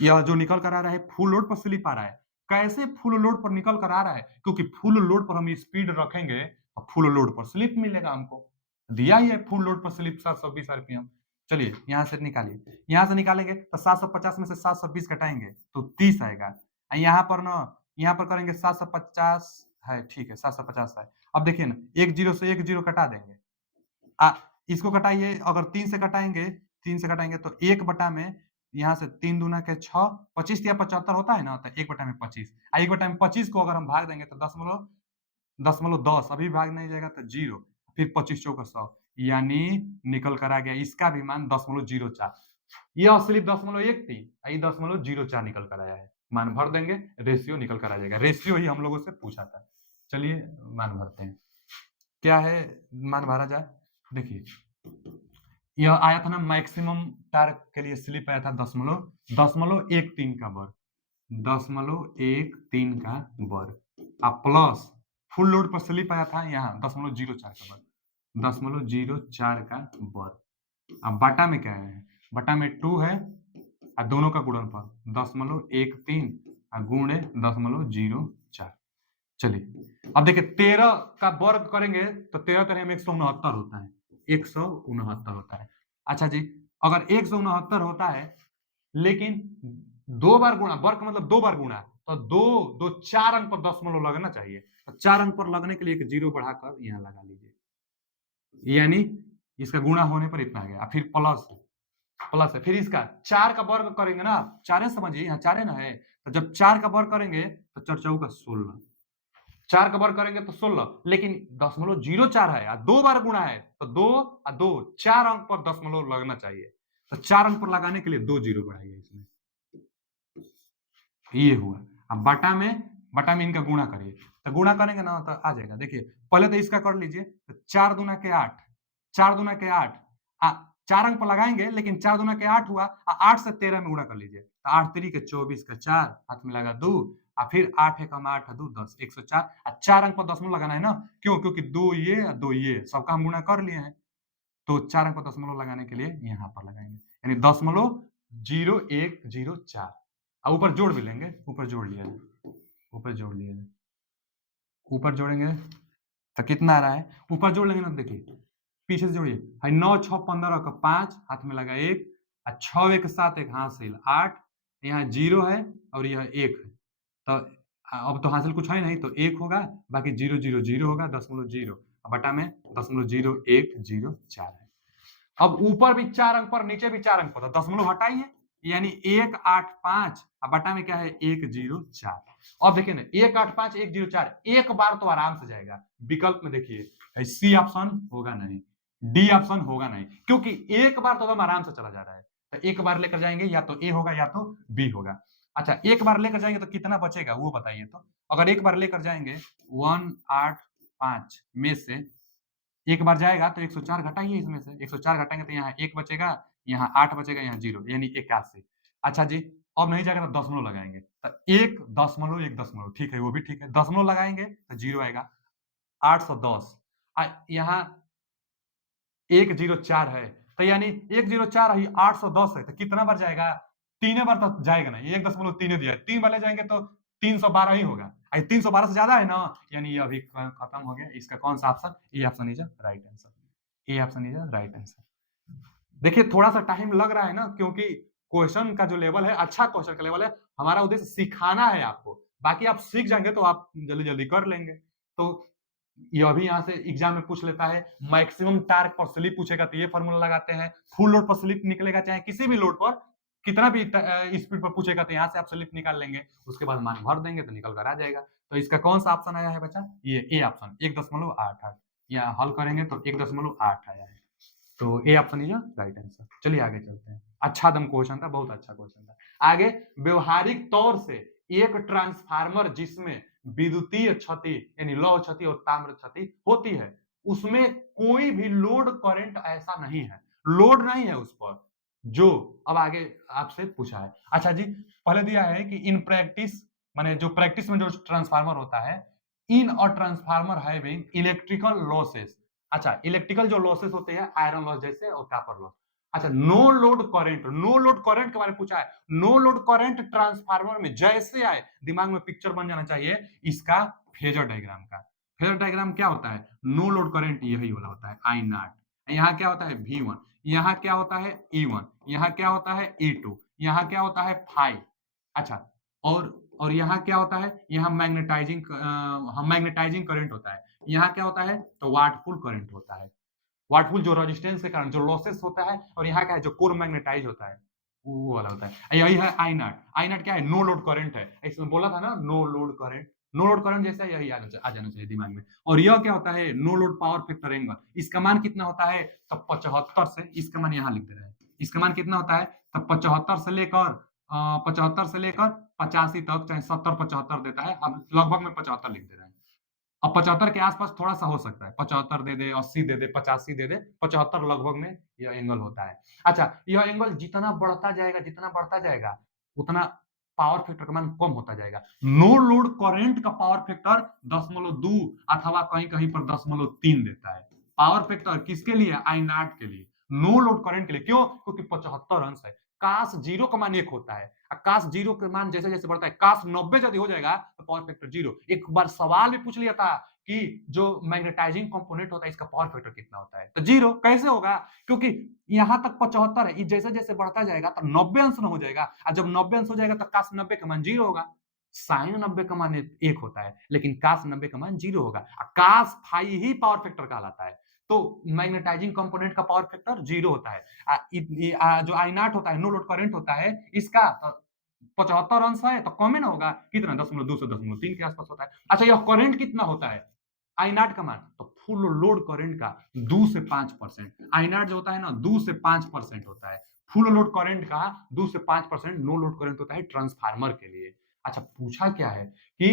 यह जो निकल कर आ रहा है फुल लोड पर स्लिप आ रहा है। कैसे फुल लोड पर निकल कर आ रहा है, क्योंकि फुल लोड पर हम स्पीड रखेंगे तो फुल लोड पर स्लिप मिलेगा हमको, दिया ही है फुल लोड पर स्लिप 720 आरपीएम। चलिए यहां से निकालिए, यहां से निकालेंगे तो 750 में से 720 घटाएंगे तो 30 आएगा। यहाँ पर ना, यहाँ पर करेंगे 750 है, ठीक है 750 है। अब देखिए ना, 1 0 से 1 0 कटा देंगे, इसको घटाइए, अगर 3 से घटाएंगे, 3 से घटाएंगे तो 1 बटा में, यहाँ से 3 दूना के 6, 25 या 75 होता है ना, तो 1 बटा में 25। 1 बटा में 25 को अगर हम भाग देंगे तो 10 अभी भाग नहीं जाएगा तो 0, फिर 25 चौका 100, यानी निकल कर आ गया इसका भी मान 0.04। यह स्लिप 0.1 थी, ये 0.04 निकल कर आया है। मान भर देंगे, रेशियो निकल कर आ जाएगा। रेशियो ही हम लोगों से पूछा था। चलिए मान भरते हैं, क्या है मान भरा जाए। देखिए यह आया था ना, मैक्सिमम टार्क के लिए स्लिप आया था 0.13 का वर्ग, 0.13 का वर्ग, प्लस फुल लोड पर स्लिप आया था यहाँ 0.04 का वर्ग, 0.04 का वर्ग। अब बटा में क्या है, बटा में 2 है, दोनों का गुणनफल 0.13 गुणे 0.04। चलिए अब देखिए 13 का वर्ग करेंगे तो 13 13 में 169 होता है, 169 होता है। अच्छा जी, अगर 169 होता है लेकिन 2 बार गुणा, वर्ग मतलब 2 बार गुणा, तो 2 4 अंक पर दशमलव लगना चाहिए, तो 4 अंक पर लगने के लिए एक 0 बढ़ाकर यहाँ लगा लीजिए, यानी इसका गुणा होने पर इतना आ गया। फिर प्लस प्लस है, फिर इसका 4 का वर्ग करेंगे ना, 4 समझिए यहाँ 4 ना है, तो जब 4 का वर्ग करेंगे तो 4 चौका 16, 4 का वर्ग करेंगे तो 16, लेकिन 0.04 है, 2 बार गुणा है तो 2 और 2 4 अंक पर दशमलव लगना चाहिए, तो 4 अंक पर लगाने के लिए 2 0 बढ़ाइए इसमें, ये हुआ। अब बटा में इनका गुणा करिए, तो गुणा करेंगे ना तो आ जाएगा। देखिए पहले तो इसका कर लीजिए, तो 4 दूना के 8, 4 दूना के 8, 4 अंक पर लगाएंगे, लेकिन 4 दूना के 8 हुआ, 8 से 13 में गुणा कर लीजिए, तो 8 3 के 24 का 4, हाथ में लगा 2, फिर 8 एकम 8 2 10, 104। 4 अंक पर दशमलव लगाना है ना, क्यों, क्योंकि 2 ये 2 ये सबका हम गुणा कर लिए हैं, तो 4 अंक पर दशमलव लगाने के लिए यहाँ पर लगाएंगे, यानी 0.0104। ऊपर जोड़ भी लेंगे, ऊपर जोड़ लिया जाए, ऊपर जोड़ लिया जाए, ऊपर जोड़ेंगे तो कितना आ रहा है, ऊपर जोड़ लेंगे ना, देखिए पीछे से जोड़िए, है 9 6 15 का 5 हाथ में लगा 1, 6 1 7 एक हासिल 8, यहाँ 0 है और यह 1 है, तो अब तो हासिल कुछ है नहीं, तो 1 होगा, बाकी 0 0 0 होगा, 0.0 बटा में 0.0104 है। अब ऊपर भी 4 अंक पर, नीचे भी 4 अंक पर, तो दशमलव हटाइए, यानी 185 अब बटा में क्या है 104। अब देखिए ना 185 104 एक बार तो आराम से जाएगा, विकल्प में देखिए सी ऑप्शन होगा नहीं, डी ऑप्शन होगा नहीं, क्योंकि एक बार तो एकदम आराम से चला जा रहा है, तो एक बार लेकर जाएंगे या तो ए होगा या तो बी होगा। अच्छा एक बार लेकर जाएंगे तो कितना बचेगा वो बताइए, तो अगर एक बार लेकर जाएंगे 185 में से एक बार जाएगा तो 104 घटाइए, इसमें से 104 घटाएंगे तो यहाँ 1 बचेगा, यहाँ 8 बचेगा, यहाँ 0 यानी 81। अच्छा जी, अब नहीं जाएगा तो दशमलव लगाएंगे, तो 1 दशमलव 1 दशमलव, ठीक है वो भी ठीक है, दशमलव लगाएंगे तो 0 आएगा, 810 यहाँ 104 है, तो यानी 104 है 810 है, तो कितना बार जाएगा, तीन बार तो जाएगा नहीं, 1.3 दिया है, 3 बार ले जाएंगे तो 312 ही होगा, 312 से ज्यादा है ना, यानी ये अभी खत्म हो गया, इसका कौन सा option, A option is right answer, A option is right answer. देखिए थोड़ा सा टाइम लग रहा है ना, क्योंकि क्वेश्चन का जो लेवल है अच्छा क्वेश्चन का लेवल है, हमारा उद्देश्य सिखाना है आपको, बाकी आप सीख जाएंगे तो आप जल्दी जल्दी कर लेंगे। तो ये भी यहाँ से एग्जाम में पूछ लेता है, मैक्सिमम टार्क पर स्लिप पूछेगा तो ये फॉर्मूला लगाते हैं, फुल लोड पर स्लिप निकलेगा चाहे किसी भी लोड पर कितना भी स्पीड पर पूछेगा तो यहाँ से आप स्लिप निकाल लेंगे, उसके बाद मान भर देंगे तो निकल कर आ जाएगा। तो इसका कौन सा ऑप्शन आया है बच्चा, ये ए ऑप्शन 1.88, यहाँ हल करेंगे तो 1.8 आया है, तो A option is right answer. चलिए आगे चलते हैं, अच्छा दम क्वेश्चन था, बहुत अच्छा क्वेश्चन था। आगे, व्यवहारिक तौर से एक ट्रांसफार्मर जिसमें विद्युतीय क्षति यानी लौह क्षति और ताम्र क्षति होती है, उसमें कोई भी लोड करंट ऐसा नहीं है, लोड नहीं है उस पर, जो अब आगे आपसे पूछा है। अच्छा जी, पहले दिया है कि इन प्रैक्टिस, माने जो प्रैक्टिस में जो ट्रांसफार्मर होता है, in a transformer having electrical losses, अच्छा इलेक्ट्रिकल जो लॉसेस होते हैं आयरन लॉस जैसे और कॉपर लॉस। अच्छा no load current, no load current के बारे में पूछा है, नो लोड करंट ट्रांसफार्मर में जैसे आए दिमाग में पिक्चर बन जाना चाहिए इसका फेजर डायग्राम का। फेजर डायग्राम क्या होता है, नो लोड करंट यही वाला होता है आई नॉट, यहाँ क्या होता है V1, यहाँ क्या होता है E1, यहाँ क्या होता है E2, यहाँ क्या होता है फाइव। अच्छा और यहाँ क्या होता है, यहाँ मैग्नेटाइजिंग करंट होता है, यहाँ क्या होता है तो वाटफुल करंट होता है, वाटफुल जो रेजिस्टेंस के कारण जो लॉसेस होता है, और यहाँ क्या है जो कोर मैग्नेटाइज होता है वो वाला होता है। यही है आई नॉट, आई नॉट क्या है नो लोड करंट है, इसमें बोला था ना no load current, no load current जैसा यही आ जाना चाहिए दिमाग में। और यह क्या होता है no load power factor angle, इसका मान कितना होता है तब 75 से, इसका मान यहाँ लिख दे रहे हैं, इसका मान कितना होता है तब 75 से लेकर 75 से लेकर 85 तक, चाहे 70 75 देता है, अब लगभग में 75 लिख दे रहे हैं। अब 75 के आसपास थोड़ा सा हो सकता है, 75 दे दे, 80 दे दे, 85 दे दे, 75 लगभग में यह एंगल होता है। अच्छा यह एंगल जितना बढ़ता जाएगा, जितना बढ़ता जाएगा उतना पावर फैक्टर का मान कम होता जाएगा। नो लोड करंट का पावर फैक्टर 0.2 अथवा कहीं कहीं पर 0.3 देता है। पावर फैक्टर किसके लिए, आई नॉट के लिए, नो लोड करंट के लिए, क्यों, क्योंकि 75 अंश है, काश जीरो का मान 1 होता है, काश जीरो का मान जैसे जैसे बढ़ता है, काश 90 यदि हो जाएगा तो पावर फैक्टर 0। एक बार सवाल भी पूछ लिया था कि जो मैग्नेटाइजिंग कंपोनेंट होता है इसका पावर फैक्टर कितना होता है, तो 0 कैसे होगा, क्योंकि यहां तक 75 है, जैसे जैसे बढ़ता जाएगा तो 90 अंश हो जाएगा, और जब 90 अंश हो जाएगा तो काश 90 का मान 0 होगा। साइन 90 का मान 1 होता है, लेकिन काश 90 का मान 0 होगा, काश फाई ही पावर फैक्टर कहलाता है, तो मैग्नेटाइजिंग कंपोनेंट का पावर फैक्टर 0 होता है। जो आई नॉट होता है नो लोड करंट होता है इसका 75 अंश है तो कम ही ना होगा, कितना 0.2 से 0.3 के आसपास होता है। अच्छा यह करंट कितना होता है आई नॉट का मान, तो फुल लोड करंट का 2 से 5%, आई नॉट जो होता है ना 2 से 5% होता है, फुल लोड करंट का 2 से 5% नो लोड करंट होता है ट्रांसफार्मर के लिए। अच्छा पूछा क्या है कि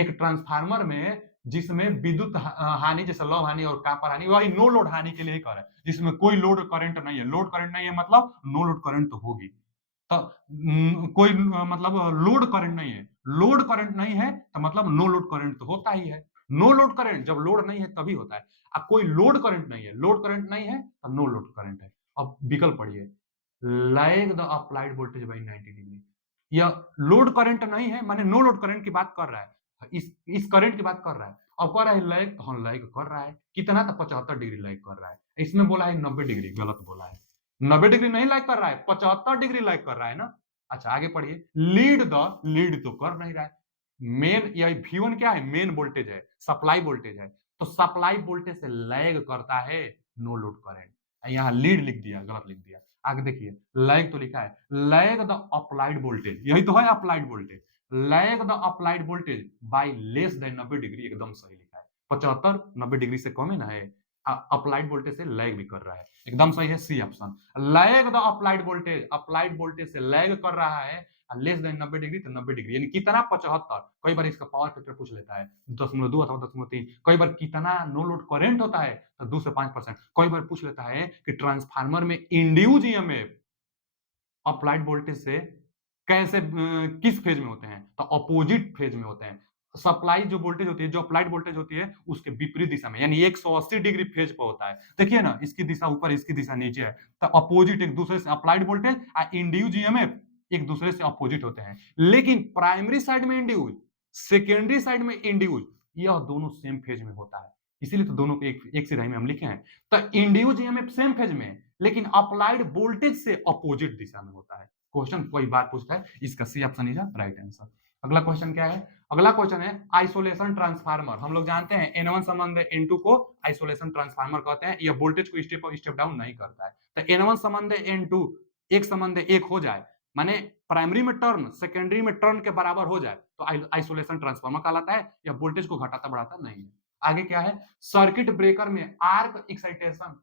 एक ट्रांसफार्मर में जिसमें विद्युत हानि जैसे लौ हानि और कॉपर हानि, वही नो लोड हानि के लिए ही करे, जिसमें कोई लोड करंट नहीं है, लोड करंट नहीं है मतलब नो लोड करंट तो होगी, तो कोई मतलब लोड करंट नहीं है, लोड करंट नहीं है तो मतलब नो लोड करंट तो होता ही है, नो लोड करंट जब लोड नहीं है तभी होता है, अब कोई लोड करंट नहीं है, लोड करंट नहीं है तो नो लोड करंट है। अब विकल्प पढ़िए, lag the applied voltage bye 90 degree, यह लोड करंट नहीं है, माने नो लोड करंट की बात कर रहा है, इस करंट की बात कर रहा है। अब कह रहा है लैग, हाँ लैग कर रहा है, कितना? तो 75 डिग्री लैग कर रहा है। इसमें बोला है 90 डिग्री, गलत बोला है। 90 डिग्री नहीं लैग कर रहा है, 75 डिग्री लैग कर रहा है ना। अच्छा आगे पढ़िए, लीड तो कर नहीं रहा है। मेन यह V1 क्या है? मेन वोल्टेज है, सप्लाई वोल्टेज है। तो सप्लाई वोल्टेज से लैग करता है नो लोड करंट। यहाँ लीड लिख दिया, गलत लिख दिया। आगे देखिए, लैग तो लिखा है, लैग द अप्लाइड वोल्टेज, यही तो है applied voltage. Lag the applied voltage bye less than 90 degree, एकदम सही लिखा है। 75 90 डिग्री से कम है ना है, अप्लाइड वोल्टेज से लैग भी कर रहा है, एकदम सही है C option. Lag the applied voltage से लैग कर रहा है लेस देन 90 डिग्री, तो 90 डिग्री यानी कितना? 75। कई बार इसका पावर फैक्टर पूछ लेता है 0.2 अथवा 0.3। कई बार कितना नो लोड करंट होता है, तो 2 से 5%। कई बार पूछ लेता है कि ट्रांसफार्मर में इंड्यूस ईएमएफ अप्लाइड वोल्टेज से कैसे किस फेज में होते हैं, तो अपोजिट फेज में होते हैं। सप्लाई जो वोल्टेज होती है, जो अप्लाइड वोल्टेज होती है, उसके विपरीत दिशा में, यानी 180 डिग्री फेज पर होता है। देखिए ना, इसकी दिशा ऊपर, इसकी दिशा नीचे है, तो अपोजिट एक दूसरे से, अप्लाइड वोल्टेज और इंड्यूस ईएमएफ एक दूसरे से अपोजिट होते हैं। लेकिन प्राइमरी साइड में इंड्यूस, सेकेंडरी साइड में इंड्यूस, यह दोनों सेम फेज में होता है। इसीलिए तो दोनों को एक सीधा में हम लिखे हैं। तो इंड्यूस ईएमएफ सेम फेज में, लेकिन अप्लाइड वोल्टेज से अपोजिट दिशा में होता है। क्वेश्चन कोई बार पूछता है, इसका C option is right answer. अगला क्वेश्चन क्या है? अगला क्वेश्चन है आइसोलेशन ट्रांसफार्मर। हम लोग जानते हैं N1 संबंध N2 को आइसोलेशन ट्रांसफार्मर कहते हैं। यह वोल्टेज को स्टेप अप स्टेप डाउन नहीं करता है। तो N1 संबंध N2 एक संबंध एक हो जाए, माने प्राइमरी में टर्न सेकेंडरी में टर्न के बराबर हो जाए, तो आइसोलेशन ट्रांसफार्मर कहलाता है। यह वोल्टेज को घटाता बढ़ाता नहीं है। आगे क्या है? सर्किट ब्रेकर में आर्क एक्साइटेशन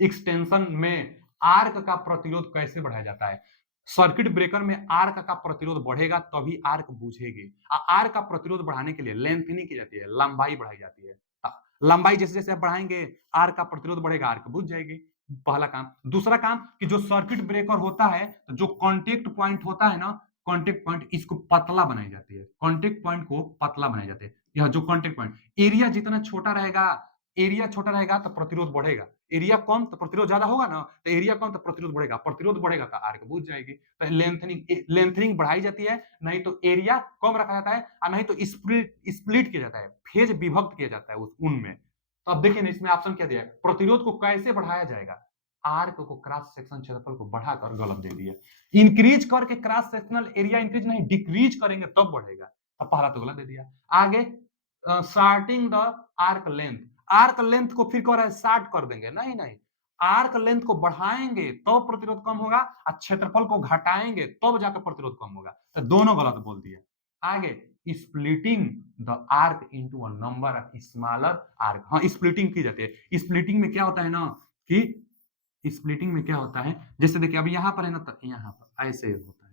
एक्सटेंशन में आर्क का प्रतिरोध कैसे बढ़ाया जाता है? सर्किट ब्रेकर में आर्क का प्रतिरोध बढ़ेगा तभी आर्क बुझेगी। आर्क का प्रतिरोध बढ़ाने के लिए लेंथनिंग की जाती है, लंबाई बढ़ाई जाती है। लंबाई जैसे जैसे आप बढ़ाएंगे, आर्क का प्रतिरोध बढ़ेगा, आर्क बुझ जाएगी। पहला काम। दूसरा काम कि जो सर्किट ब्रेकर होता है, जो कॉन्टेक्ट पॉइंट होता है ना, कॉन्टेक्ट पॉइंट इसको पतला बनाई जाती है। कॉन्टेक्ट पॉइंट को पतला बनाई जाती है। यह जो कॉन्टेक्ट पॉइंट, एरिया जितना छोटा रहेगा, एरिया छोटा रहेगा तो प्रतिरोध बढ़ेगा, एरिया कम तो प्रतिरोध ज्यादा होगा ना, तो एरिया कम तो प्रतिरोध बढ़ेगा, प्रतिरोध बढ़ेगा तो आर्क बुझ जाएगी। तो लेंथनिंग बढ़ाई जाती है, नहीं तो एरिया कम रखा जाता है, और नहीं तो स्प्लिट किया जाता है, फेज विभक्त किया जाता है उस उनमें। तो अब देखिए ना, इसमें ऑप्शन क्या दिया है? प्रतिरोध को कैसे बढ़ाया जाएगा? आर्क को क्रॉस सेक्शन क्षेत्रफल को बढ़ाकर, गलत दे दिया। इंक्रीज करके क्रॉस सेक्शनल एरिया इंक्रीज नहीं, डिक्रीज करेंगे तब बढ़ेगा। अब पहला तो गलत दे दिया। आगे shorting the arc length, arc length को फिर कह रहा है शार्ट कर देंगे, नहीं नहीं, आर्क लेंथ को बढ़ाएंगे तो प्रतिरोध कम होगा, और क्षेत्रफल को घटाएंगे तब जाकर प्रतिरोध कम होगा। तो दोनों गलत बोल दिया। आगे splitting the arc into a number of smaller arc, हाँ स्प्लिटिंग की जाती है। स्प्लिटिंग में क्या होता है ना, कि स्प्लिटिंग में क्या होता है, जैसे देखिए अभी यहां पर है ना, तो यहां पर ऐसे होता है,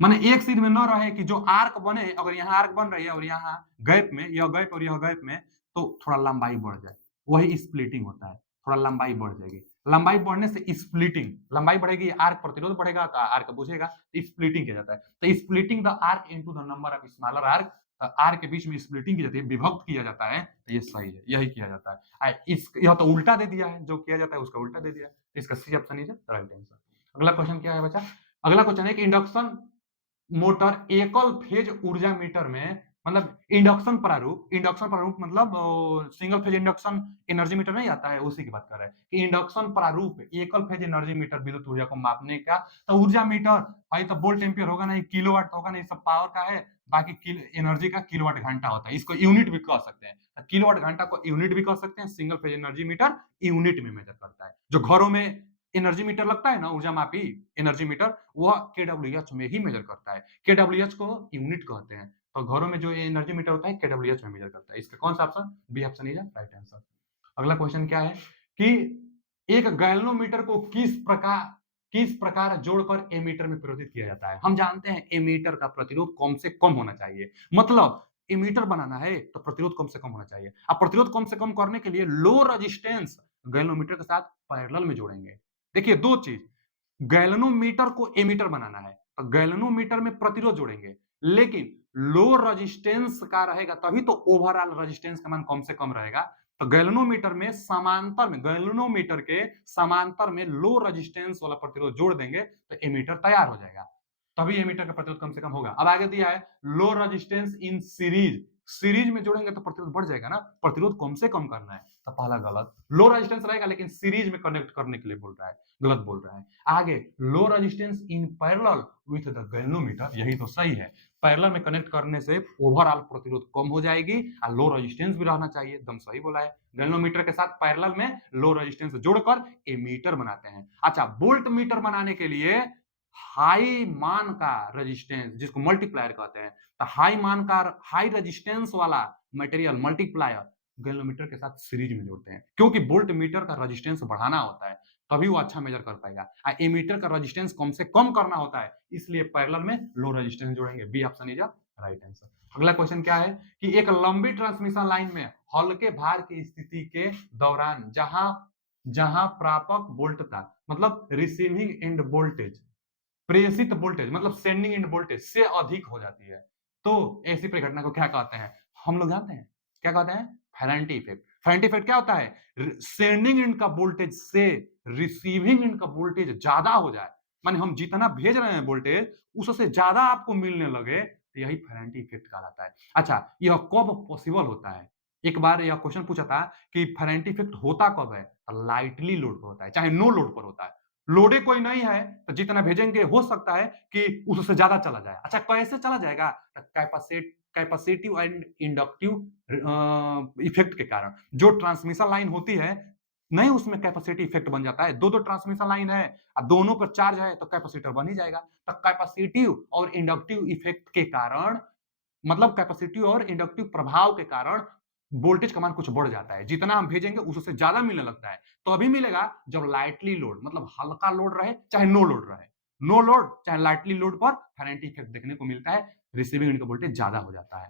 माने एक सीध में न रहे कि जो आर्क बने, अगर यहाँ आर्क बन रही है और यहाँ गैप में, यह गैप और यह गैप में, तो थोड़ा लंबाई बढ़ जाए, वही स्प्लिटिंग होता है। थोड़ा लंबाई बढ़ जाएगी, लंबाई बढ़ने से स्प्लिटिंग, लंबाई बढ़ेगी, आर्क प्रतिरोध बढ़ेगा तो आर्क बुझेगा, स्प्लिटिंग किया जाता है। तो splitting the arc into the number of smaller arc, arc के बीच में स्प्लिटिंग की जाती है, विभक्त किया जाता है, तो ये सही है, यही किया जाता है। यह तो उल्टा दे दिया है, जो किया जाता है उसका उल्टा दे दिया है। इसका C option is right answer. अगला क्वेश्चन क्या है बच्चा? अगला क्वेश्चन है कि इंडक्शन मोटर एकल फेज ऊर्जा मीटर में, मतलब इंडक्शन प्रारूप मतलब single phase induction energy meter नहीं आता है, उसी की बात कर रहे हैं कि इंडक्शन प्रारूप एकल फेज एनर्जी मीटर विद्युत ऊर्जा को मापने का। तो ऊर्जा मीटर भाई तो वोल्ट एम्पियर होगा नहीं, किलोवाट होगा नहीं, सब पावर का है। बाकी एनर्जी का किलोवाट घंटा होता है, इसको यूनिट भी कह सकते हैं, किलोवाट घंटा को यूनिट भी कह सकते हैं। Single phase energy meter unit में मेजर करता है। जो घरों में एनर्जी मीटर लगता है ना, ऊर्जा मापी एनर्जी मीटर, वह केडब्ल्यूएच में ही मेजर करता है। केडब्ल्यूएच को यूनिट कहते हैं। तो घरों में जो एनर्जी मीटर होता है केडब्ल्यूएच में मेजर करता है। इसका कौन सा option? B option is right answer. अगला क्वेश्चन क्या है कि एक गैल्वेनोमीटर को किस प्रकार जोड़कर एमीटर में परिवर्तित किया जाता है? हम जानते हैं एमीटर का प्रतिरोध कम से कम होना चाहिए, मतलब एमीटर बनाना है तो प्रतिरोध कम से कम होना चाहिए। अब प्रतिरोध कम से कम करने के लिए लो रेजिस्टेंस गैल्वेनोमीटर के साथ पैरेलल में जोड़ेंगे। देखिए दो चीज, गैल्वेनोमीटर को एमीटर बनाना है तो गैल्वेनोमीटर में प्रतिरोध जोड़ेंगे, लेकिन लो रेजिस्टेंस का रहेगा तभी तो ओवरऑल रेजिस्टेंस का मान कम से कम रहेगा। तो गैल्वेनोमीटर में समांतर में, गैल्वेनोमीटर के समांतर में लो रेजिस्टेंस वाला प्रतिरोध जोड़ देंगे तो एमीटर तैयार हो जाएगा। तभी एमीटर का प्रतिरोध कम से कम होगा। अब आगे दिया है low resistance in series, series में जोड़ेंगे तो प्रतिरोध बढ़ जाएगा ना, प्रतिरोध कम से कम करना है, तो पहला गलत। लो रेजिस्टेंस रहेगा लेकिन सीरीज में कनेक्ट करने के लिए बोल रहा है, गलत बोल रहा है। आगे low resistance in parallel with the galvanometer, यही तो सही है, पैरेलल में कनेक्ट करने से ओवरऑल प्रतिरोध कम हो जाएगी और लो रेजिस्टेंस भी रहना चाहिए, एकदम सही बोला है। गैल्वेनोमीटर के साथ पैरेलल में लो रेजिस्टेंस जोड़कर एमीटर बनाते हैं। अच्छा, वोल्ट मीटर बनाने के लिए हाई मान का रेजिस्टेंस, जिसको मल्टीप्लायर कहते हैं, तो हाई मान का हाई रेजिस्टेंस वाला मटेरियल मल्टीप्लायर गैल्वेनोमीटर के साथ सीरीज में जोड़ते हैं, क्योंकि वोल्ट मीटर का रेजिस्टेंस बढ़ाना होता है, तभी वो अच्छा मेजर कर पाएगा। एमीटर का रेजिस्टेंस कम से कम करना होता है, इसलिए पैरेलल में लो रेजिस्टेंस जोड़ेंगे। B option is right answer. अगला क्वेश्चन क्या है कि एक लंबी ट्रांसमिशन लाइन में हल्के भार की स्थिति के दौरान जहां प्रापक वोल्टता, मतलब रिसीविंग एंड वोल्टेज, प्रेषित वोल्टेज मतलब सेंडिंग एंड वोल्टेज से अधिक हो जाती है, तो ऐसी परिघटना को क्या कहते हैं? हम लोग जानते हैं क्या कहते हैं? Ferranti effect. फेरांटी इफेक्ट क्या होता है? सेंडिंग एंड का वोल्टेज से रिसीविंग एंड का वोल्टेज ज्यादा हो जाए, माने हम जितना भेज रहे हैं वोल्टेज उससे ज्यादा आपको मिलने लगे, तो यही फेरांटी इफेक्ट कहलाता है। अच्छा, यह कब पॉसिबल होता है? एक बार यह क्वेश्चन पूछा था कि फेरांटी इफेक्ट होता कब है? लाइटली लोड पर होता है, चाहे नो लोड पर होता है। लोडे कोई नहीं है तो जितना भेजेंगे हो सकता है कि उससे ज्यादा चला जाए। अच्छा, कैसे चला जाएगा? कैपेसिटिव एंड इंडक्टिव इफेक्ट के कारण। जो ट्रांसमिशन लाइन होती है नहीं, उसमें कैपेसिटी इफेक्ट बन जाता है। दो दो ट्रांसमिशन लाइन है और दोनों पर चार्ज है तो कैपेसिटर बन ही जाएगा। तो कैपेसिटिव और इंडक्टिव इफेक्ट के कारण, मतलब कैपेसिटिव और इंडक्टिव प्रभाव के कारण वोल्टेज का मान कुछ बढ़ जाता है, जितना हम भेजेंगे उससे ज्यादा मिलने लगता है। तो अभी मिलेगा जब लाइटली लोड, मतलब हल्का लोड रहे चाहे नो लोड रहे, नो लोड चाहे लाइटली लोड पर फेरांटी इफेक्ट देखने को मिलता है, रिसीविंग एंड का वोल्टेज ज्यादा हो जाता है,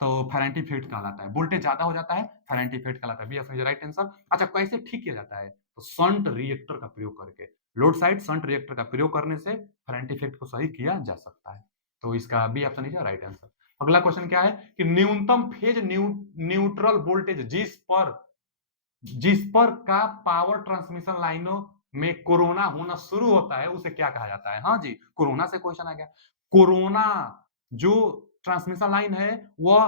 तो फेरांटी इफेक्ट कहलाता है। वोल्टेज ज्यादा हो जाता है, फेरांटी इफेक्ट कहलाता है। B option is right answer. अच्छा, कैसे ठीक किया जाता है? तो शंट रिएक्टर का प्रयोग करके, लोड साइड शंट रिएक्टर का प्रयोग करने से फेरांटी इफेक्ट को सही किया जा सकता है, तो इसका B option is right answer. अगला क्वेश्चन क्या है कि न्यूनतम फेज न्यूट्रल वोल्टेज जिस पर का पावर ट्रांसमिशन लाइनों में कोरोना होना शुरू होता है उसे क्या कहा जाता है? हाँ जी, कोरोना से क्वेश्चन आ गया। कोरोना जो ट्रांसमिशन लाइन है वह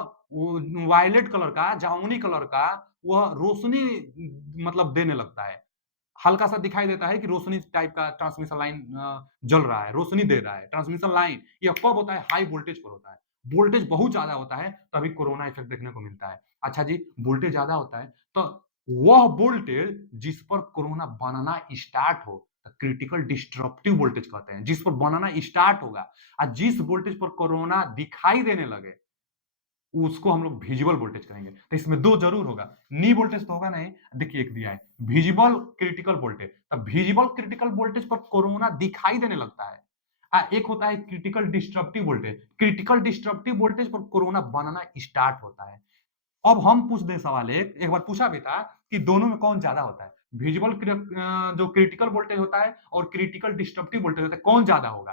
वायलेट कलर का, जामुनी कलर का, वह रोशनी मतलब देने लगता है, हल्का सा दिखाई देता है कि रोशनी टाइप का ट्रांसमिशन लाइन जल रहा है, रोशनी दे रहा है ट्रांसमिशन लाइन। यह कब होता है? हाई वोल्टेज पर होता है, वोल्टेज बहुत ज्यादा होता है तभी कोरोना इफेक्ट देखने को मिलता है। अच्छा जी, वोल्टेज ज्यादा होता है तो वह वोल्टेज जिस पर कोरोना बनना स्टार्ट हो, क्रिटिकल डिस्ट्रप्टिव वोल्टेज कहते हैं, जिस पर बनना स्टार्ट होगा, और जिस वोल्टेज पर कोरोना दिखाई देने लगे उसको हम लोग विजिबल वोल्टेज कहेंगे। तो इसमें दो जरूर होगा, नी वोल्टेज तो होगा नहीं। देखिए एक दिया है विजिबल क्रिटिकल वोल्टेज, तब विजिबल क्रिटिकल वोल्टेज पर कोरोना दिखाई देने लगता है। एक होता है critical disruptive voltage, critical disruptive voltage पर कोरोना बनना स्टार्ट होता है। अब हम पूछ दे सवाल, एक बार पूछा भी था कि दोनों में कौन ज्यादा होता है? विजिबल जो क्रिटिकल वोल्टेज होता है और क्रिटिकल डिस्ट्रप्टिव वोल्टेज होता है, कौन ज्यादा होगा?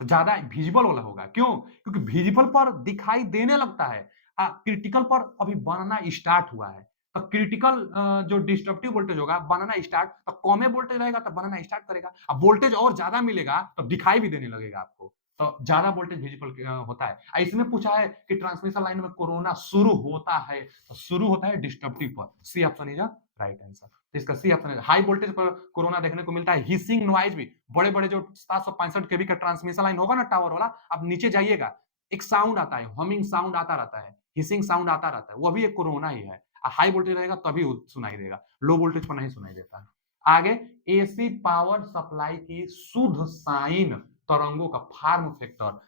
तो ज्यादा विजिबल वाला होगा। क्यों? क्योंकि विजिबल पर दिखाई देने लगता है, क्रिटिकल पर अभी बनना स्टार्ट हुआ है। तो क्रिटिकल जो डिस्ट्रप्टिव वोल्टेज होगा बनना स्टार्ट, तो कम वोल्टेज रहेगा तो बनना स्टार्ट करेगा, अब वोल्टेज और ज्यादा मिलेगा तो दिखाई भी देने लगेगा आपको, तो ज्यादा वोल्टेज विजिबल होता है। इसमें पूछा है कि ट्रांसमिशन लाइन में कोरोना शुरू होता है, तो शुरू होता है डिस्ट्रप्टिव पर। C option is right answer. तो इसका सी ऑप्शन है। हाई वोल्टेज पर कोरोना देखने को मिलता है। हिसिंग नॉइज भी, बड़े बड़े जो 765 केवी का ट्रांसमिशन लाइन होगा ना टावर वाला, आप नीचे जाइएगा एक साउंड आता है, हमिंग साउंड आता रहता है, हिसिंग साउंड आता रहता है, वो भी एक कोरोना ही है। हाई वोल्टेज रहेगा तभी सुनाई देगा, लो वोल्टेज पर नहीं सुनाई देता। आगे, एसी पावर सप्लाई की शुद्ध साइन तरंगों का फार्म फैक्टर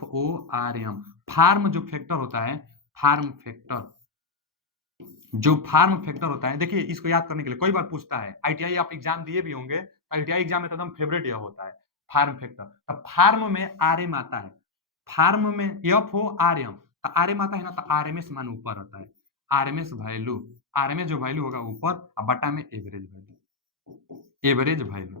FORM, फार्म जो फैक्टर होता है, फार्म फैक्टर जो फार्म फैक्टर होता है, देखिए इसको याद करने के लिए कई बार पूछता है, आईटीआई आप एग्जाम दिए भी होंगे, आईटीआई एग्जाम में तो एकदम फेवरेट यह होता है फार्म फैक्टर। अब फार्म में आरएम आता है, फार्म में FORM, तो आरएम आता है ना, तो आरएमएस मान ऊपर आता है, आरएमएस वैल्यू, आरएमएस जो वैल्यू होगा ऊपर और बटा में एवरेज वैल्यू, एवरेज वैल्यू,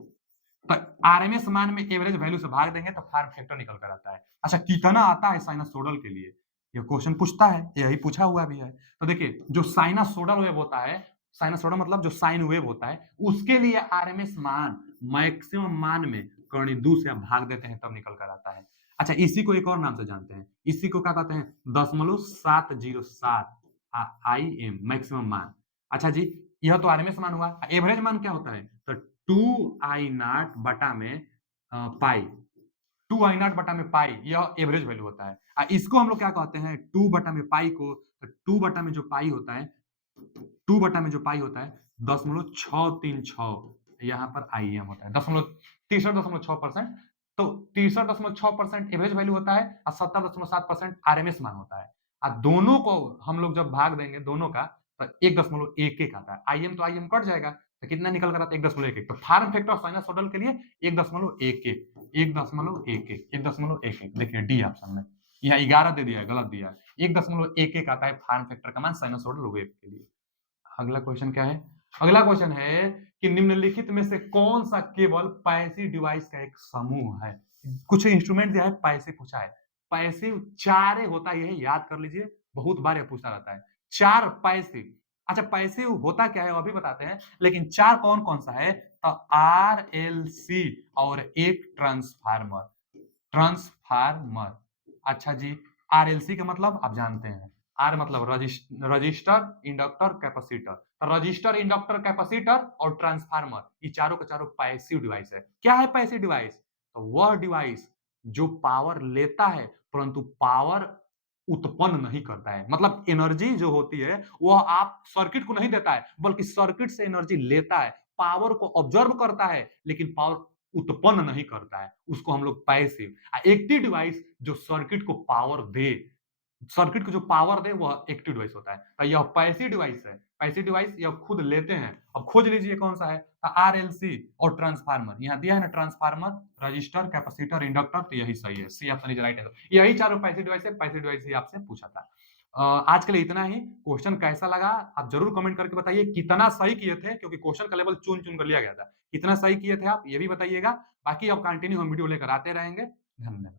तो आरएमएस मान में एवरेज वैल्यू से भाग देंगे तो फार्म फैक्टर निकल कर आता है। अच्छा, कितना आता है साइनसोइडल के लिए? ये क्वेश्चन पूछता है, यही पूछा हुआ भी है। तो देखिए जो साइनसोइडल वेव होता है, साइनसोइडल मतलब जो साइन वेव होता है, उसके लिए आरएमएस मान मैक्सिमम मान में कर्णी 2 से आप भाग देते हैं तब निकल कर आता है। अच्छा, इसी को एक और नाम से जानते हैं, इसी को क्या कहते हैं? 0.707 IM मैक्सिमम मान। अच्छा जी, यह तो आरएमएस मान हुआ। एवरेज मान क्या होता है? तो 2I0 पाई, 2I0/पाई यह एवरेज वैल्यू होता है। इसको हम लोग क्या कहते हैं? 2/पाई को, 2 में जो पाई होता है, 2 में जो पाई होता है 0.636 यहाँ पर IM होता है, 63.6%। तो 63.6% एवरेज वैल्यू होता है और 70.7% आरएमएस मान होता है। दोनों को हम लोग जब भाग देंगे दोनों का, तो 1.11 आता है। आईएम तो आईएम कट जाएगा, तो कितना निकल कर आता है? 1.11। तो फार्म फैक्टर साइनसोइडल के लिए 1.11, 1.11, देखिए डी ऑप्शन में यहाँ 11 दे दिया है, गलत दिया है। 1.11 आता है फार्म फैक्टर का मान साइनसोइडल वेव के लिए। अगला क्वेश्चन क्या है? अगला क्वेश्चन है कि निम्नलिखित में से कौन सा केवल पैसिव डिवाइस का एक समूह है? कुछ इंस्ट्रूमेंट दिया है, पैसिव पूछा है। पैसिव चार होता है, यही याद कर लीजिए, बहुत बार यह पूछा रहता है। 4 पैसिव। अच्छा, पैसिव होता क्या है वो अभी बताते हैं, लेकिन 4 कौन कौन सा है? तो RLC और एक ट्रांसफार्मर। ट्रांसफार्मर। अच्छा जी, RLC का मतलब आप जानते हैं, आर मतलब register, inductor, capacitor. Register, inductor, capacitor और ट्रांसफार्मर, ये चारों के चारों पैसिव डिवाइस है। क्या है पैसिव डिवाइस? तो वह डिवाइस जो पावर लेता है परंतु पावर उत्पन्न नहीं करता है। मतलब एनर्जी जो होती है वह आप सर्किट को नहीं देता है, बल्कि सर्किट से एनर्जी लेता है, पावर को ऑब्जर्व करता है, लेकिन पावर उत्पन्न नहीं करता है, उसको हम लोग पैसिव। एक्टिव डिवाइस जो सर्किट को पावर दे, सर्किट को जो पावर दे वह एक्टिव डिवाइस होता है। तो यह पैसिव डिवाइस है। पैसिव डिवाइस यह खुद लेते हैं। अब खोज लीजिए कौन सा है? आरएलसी और ट्रांसफार्मर। यहाँ दिया है ना, ट्रांसफार्मर, रजिस्टर, कैपेसिटर, इंडक्टर, तो यही सही है। C option is right answer. यही चारों पैसिव डिवाइस है। पैसिव डिवाइस ही आपसे पूछा था। आज के लिए इतना ही। क्वेश्चन कैसा लगा आप जरूर कमेंट करके बताइए। कितना सही किए थे, क्योंकि क्वेश्चन का लेवल चुन चुन कर लिया गया था। कितना सही किए थे आप ये भी बताइएगा। बाकी अब कंटिन्यू हम वीडियो लेकर आते रहेंगे। धन्यवाद।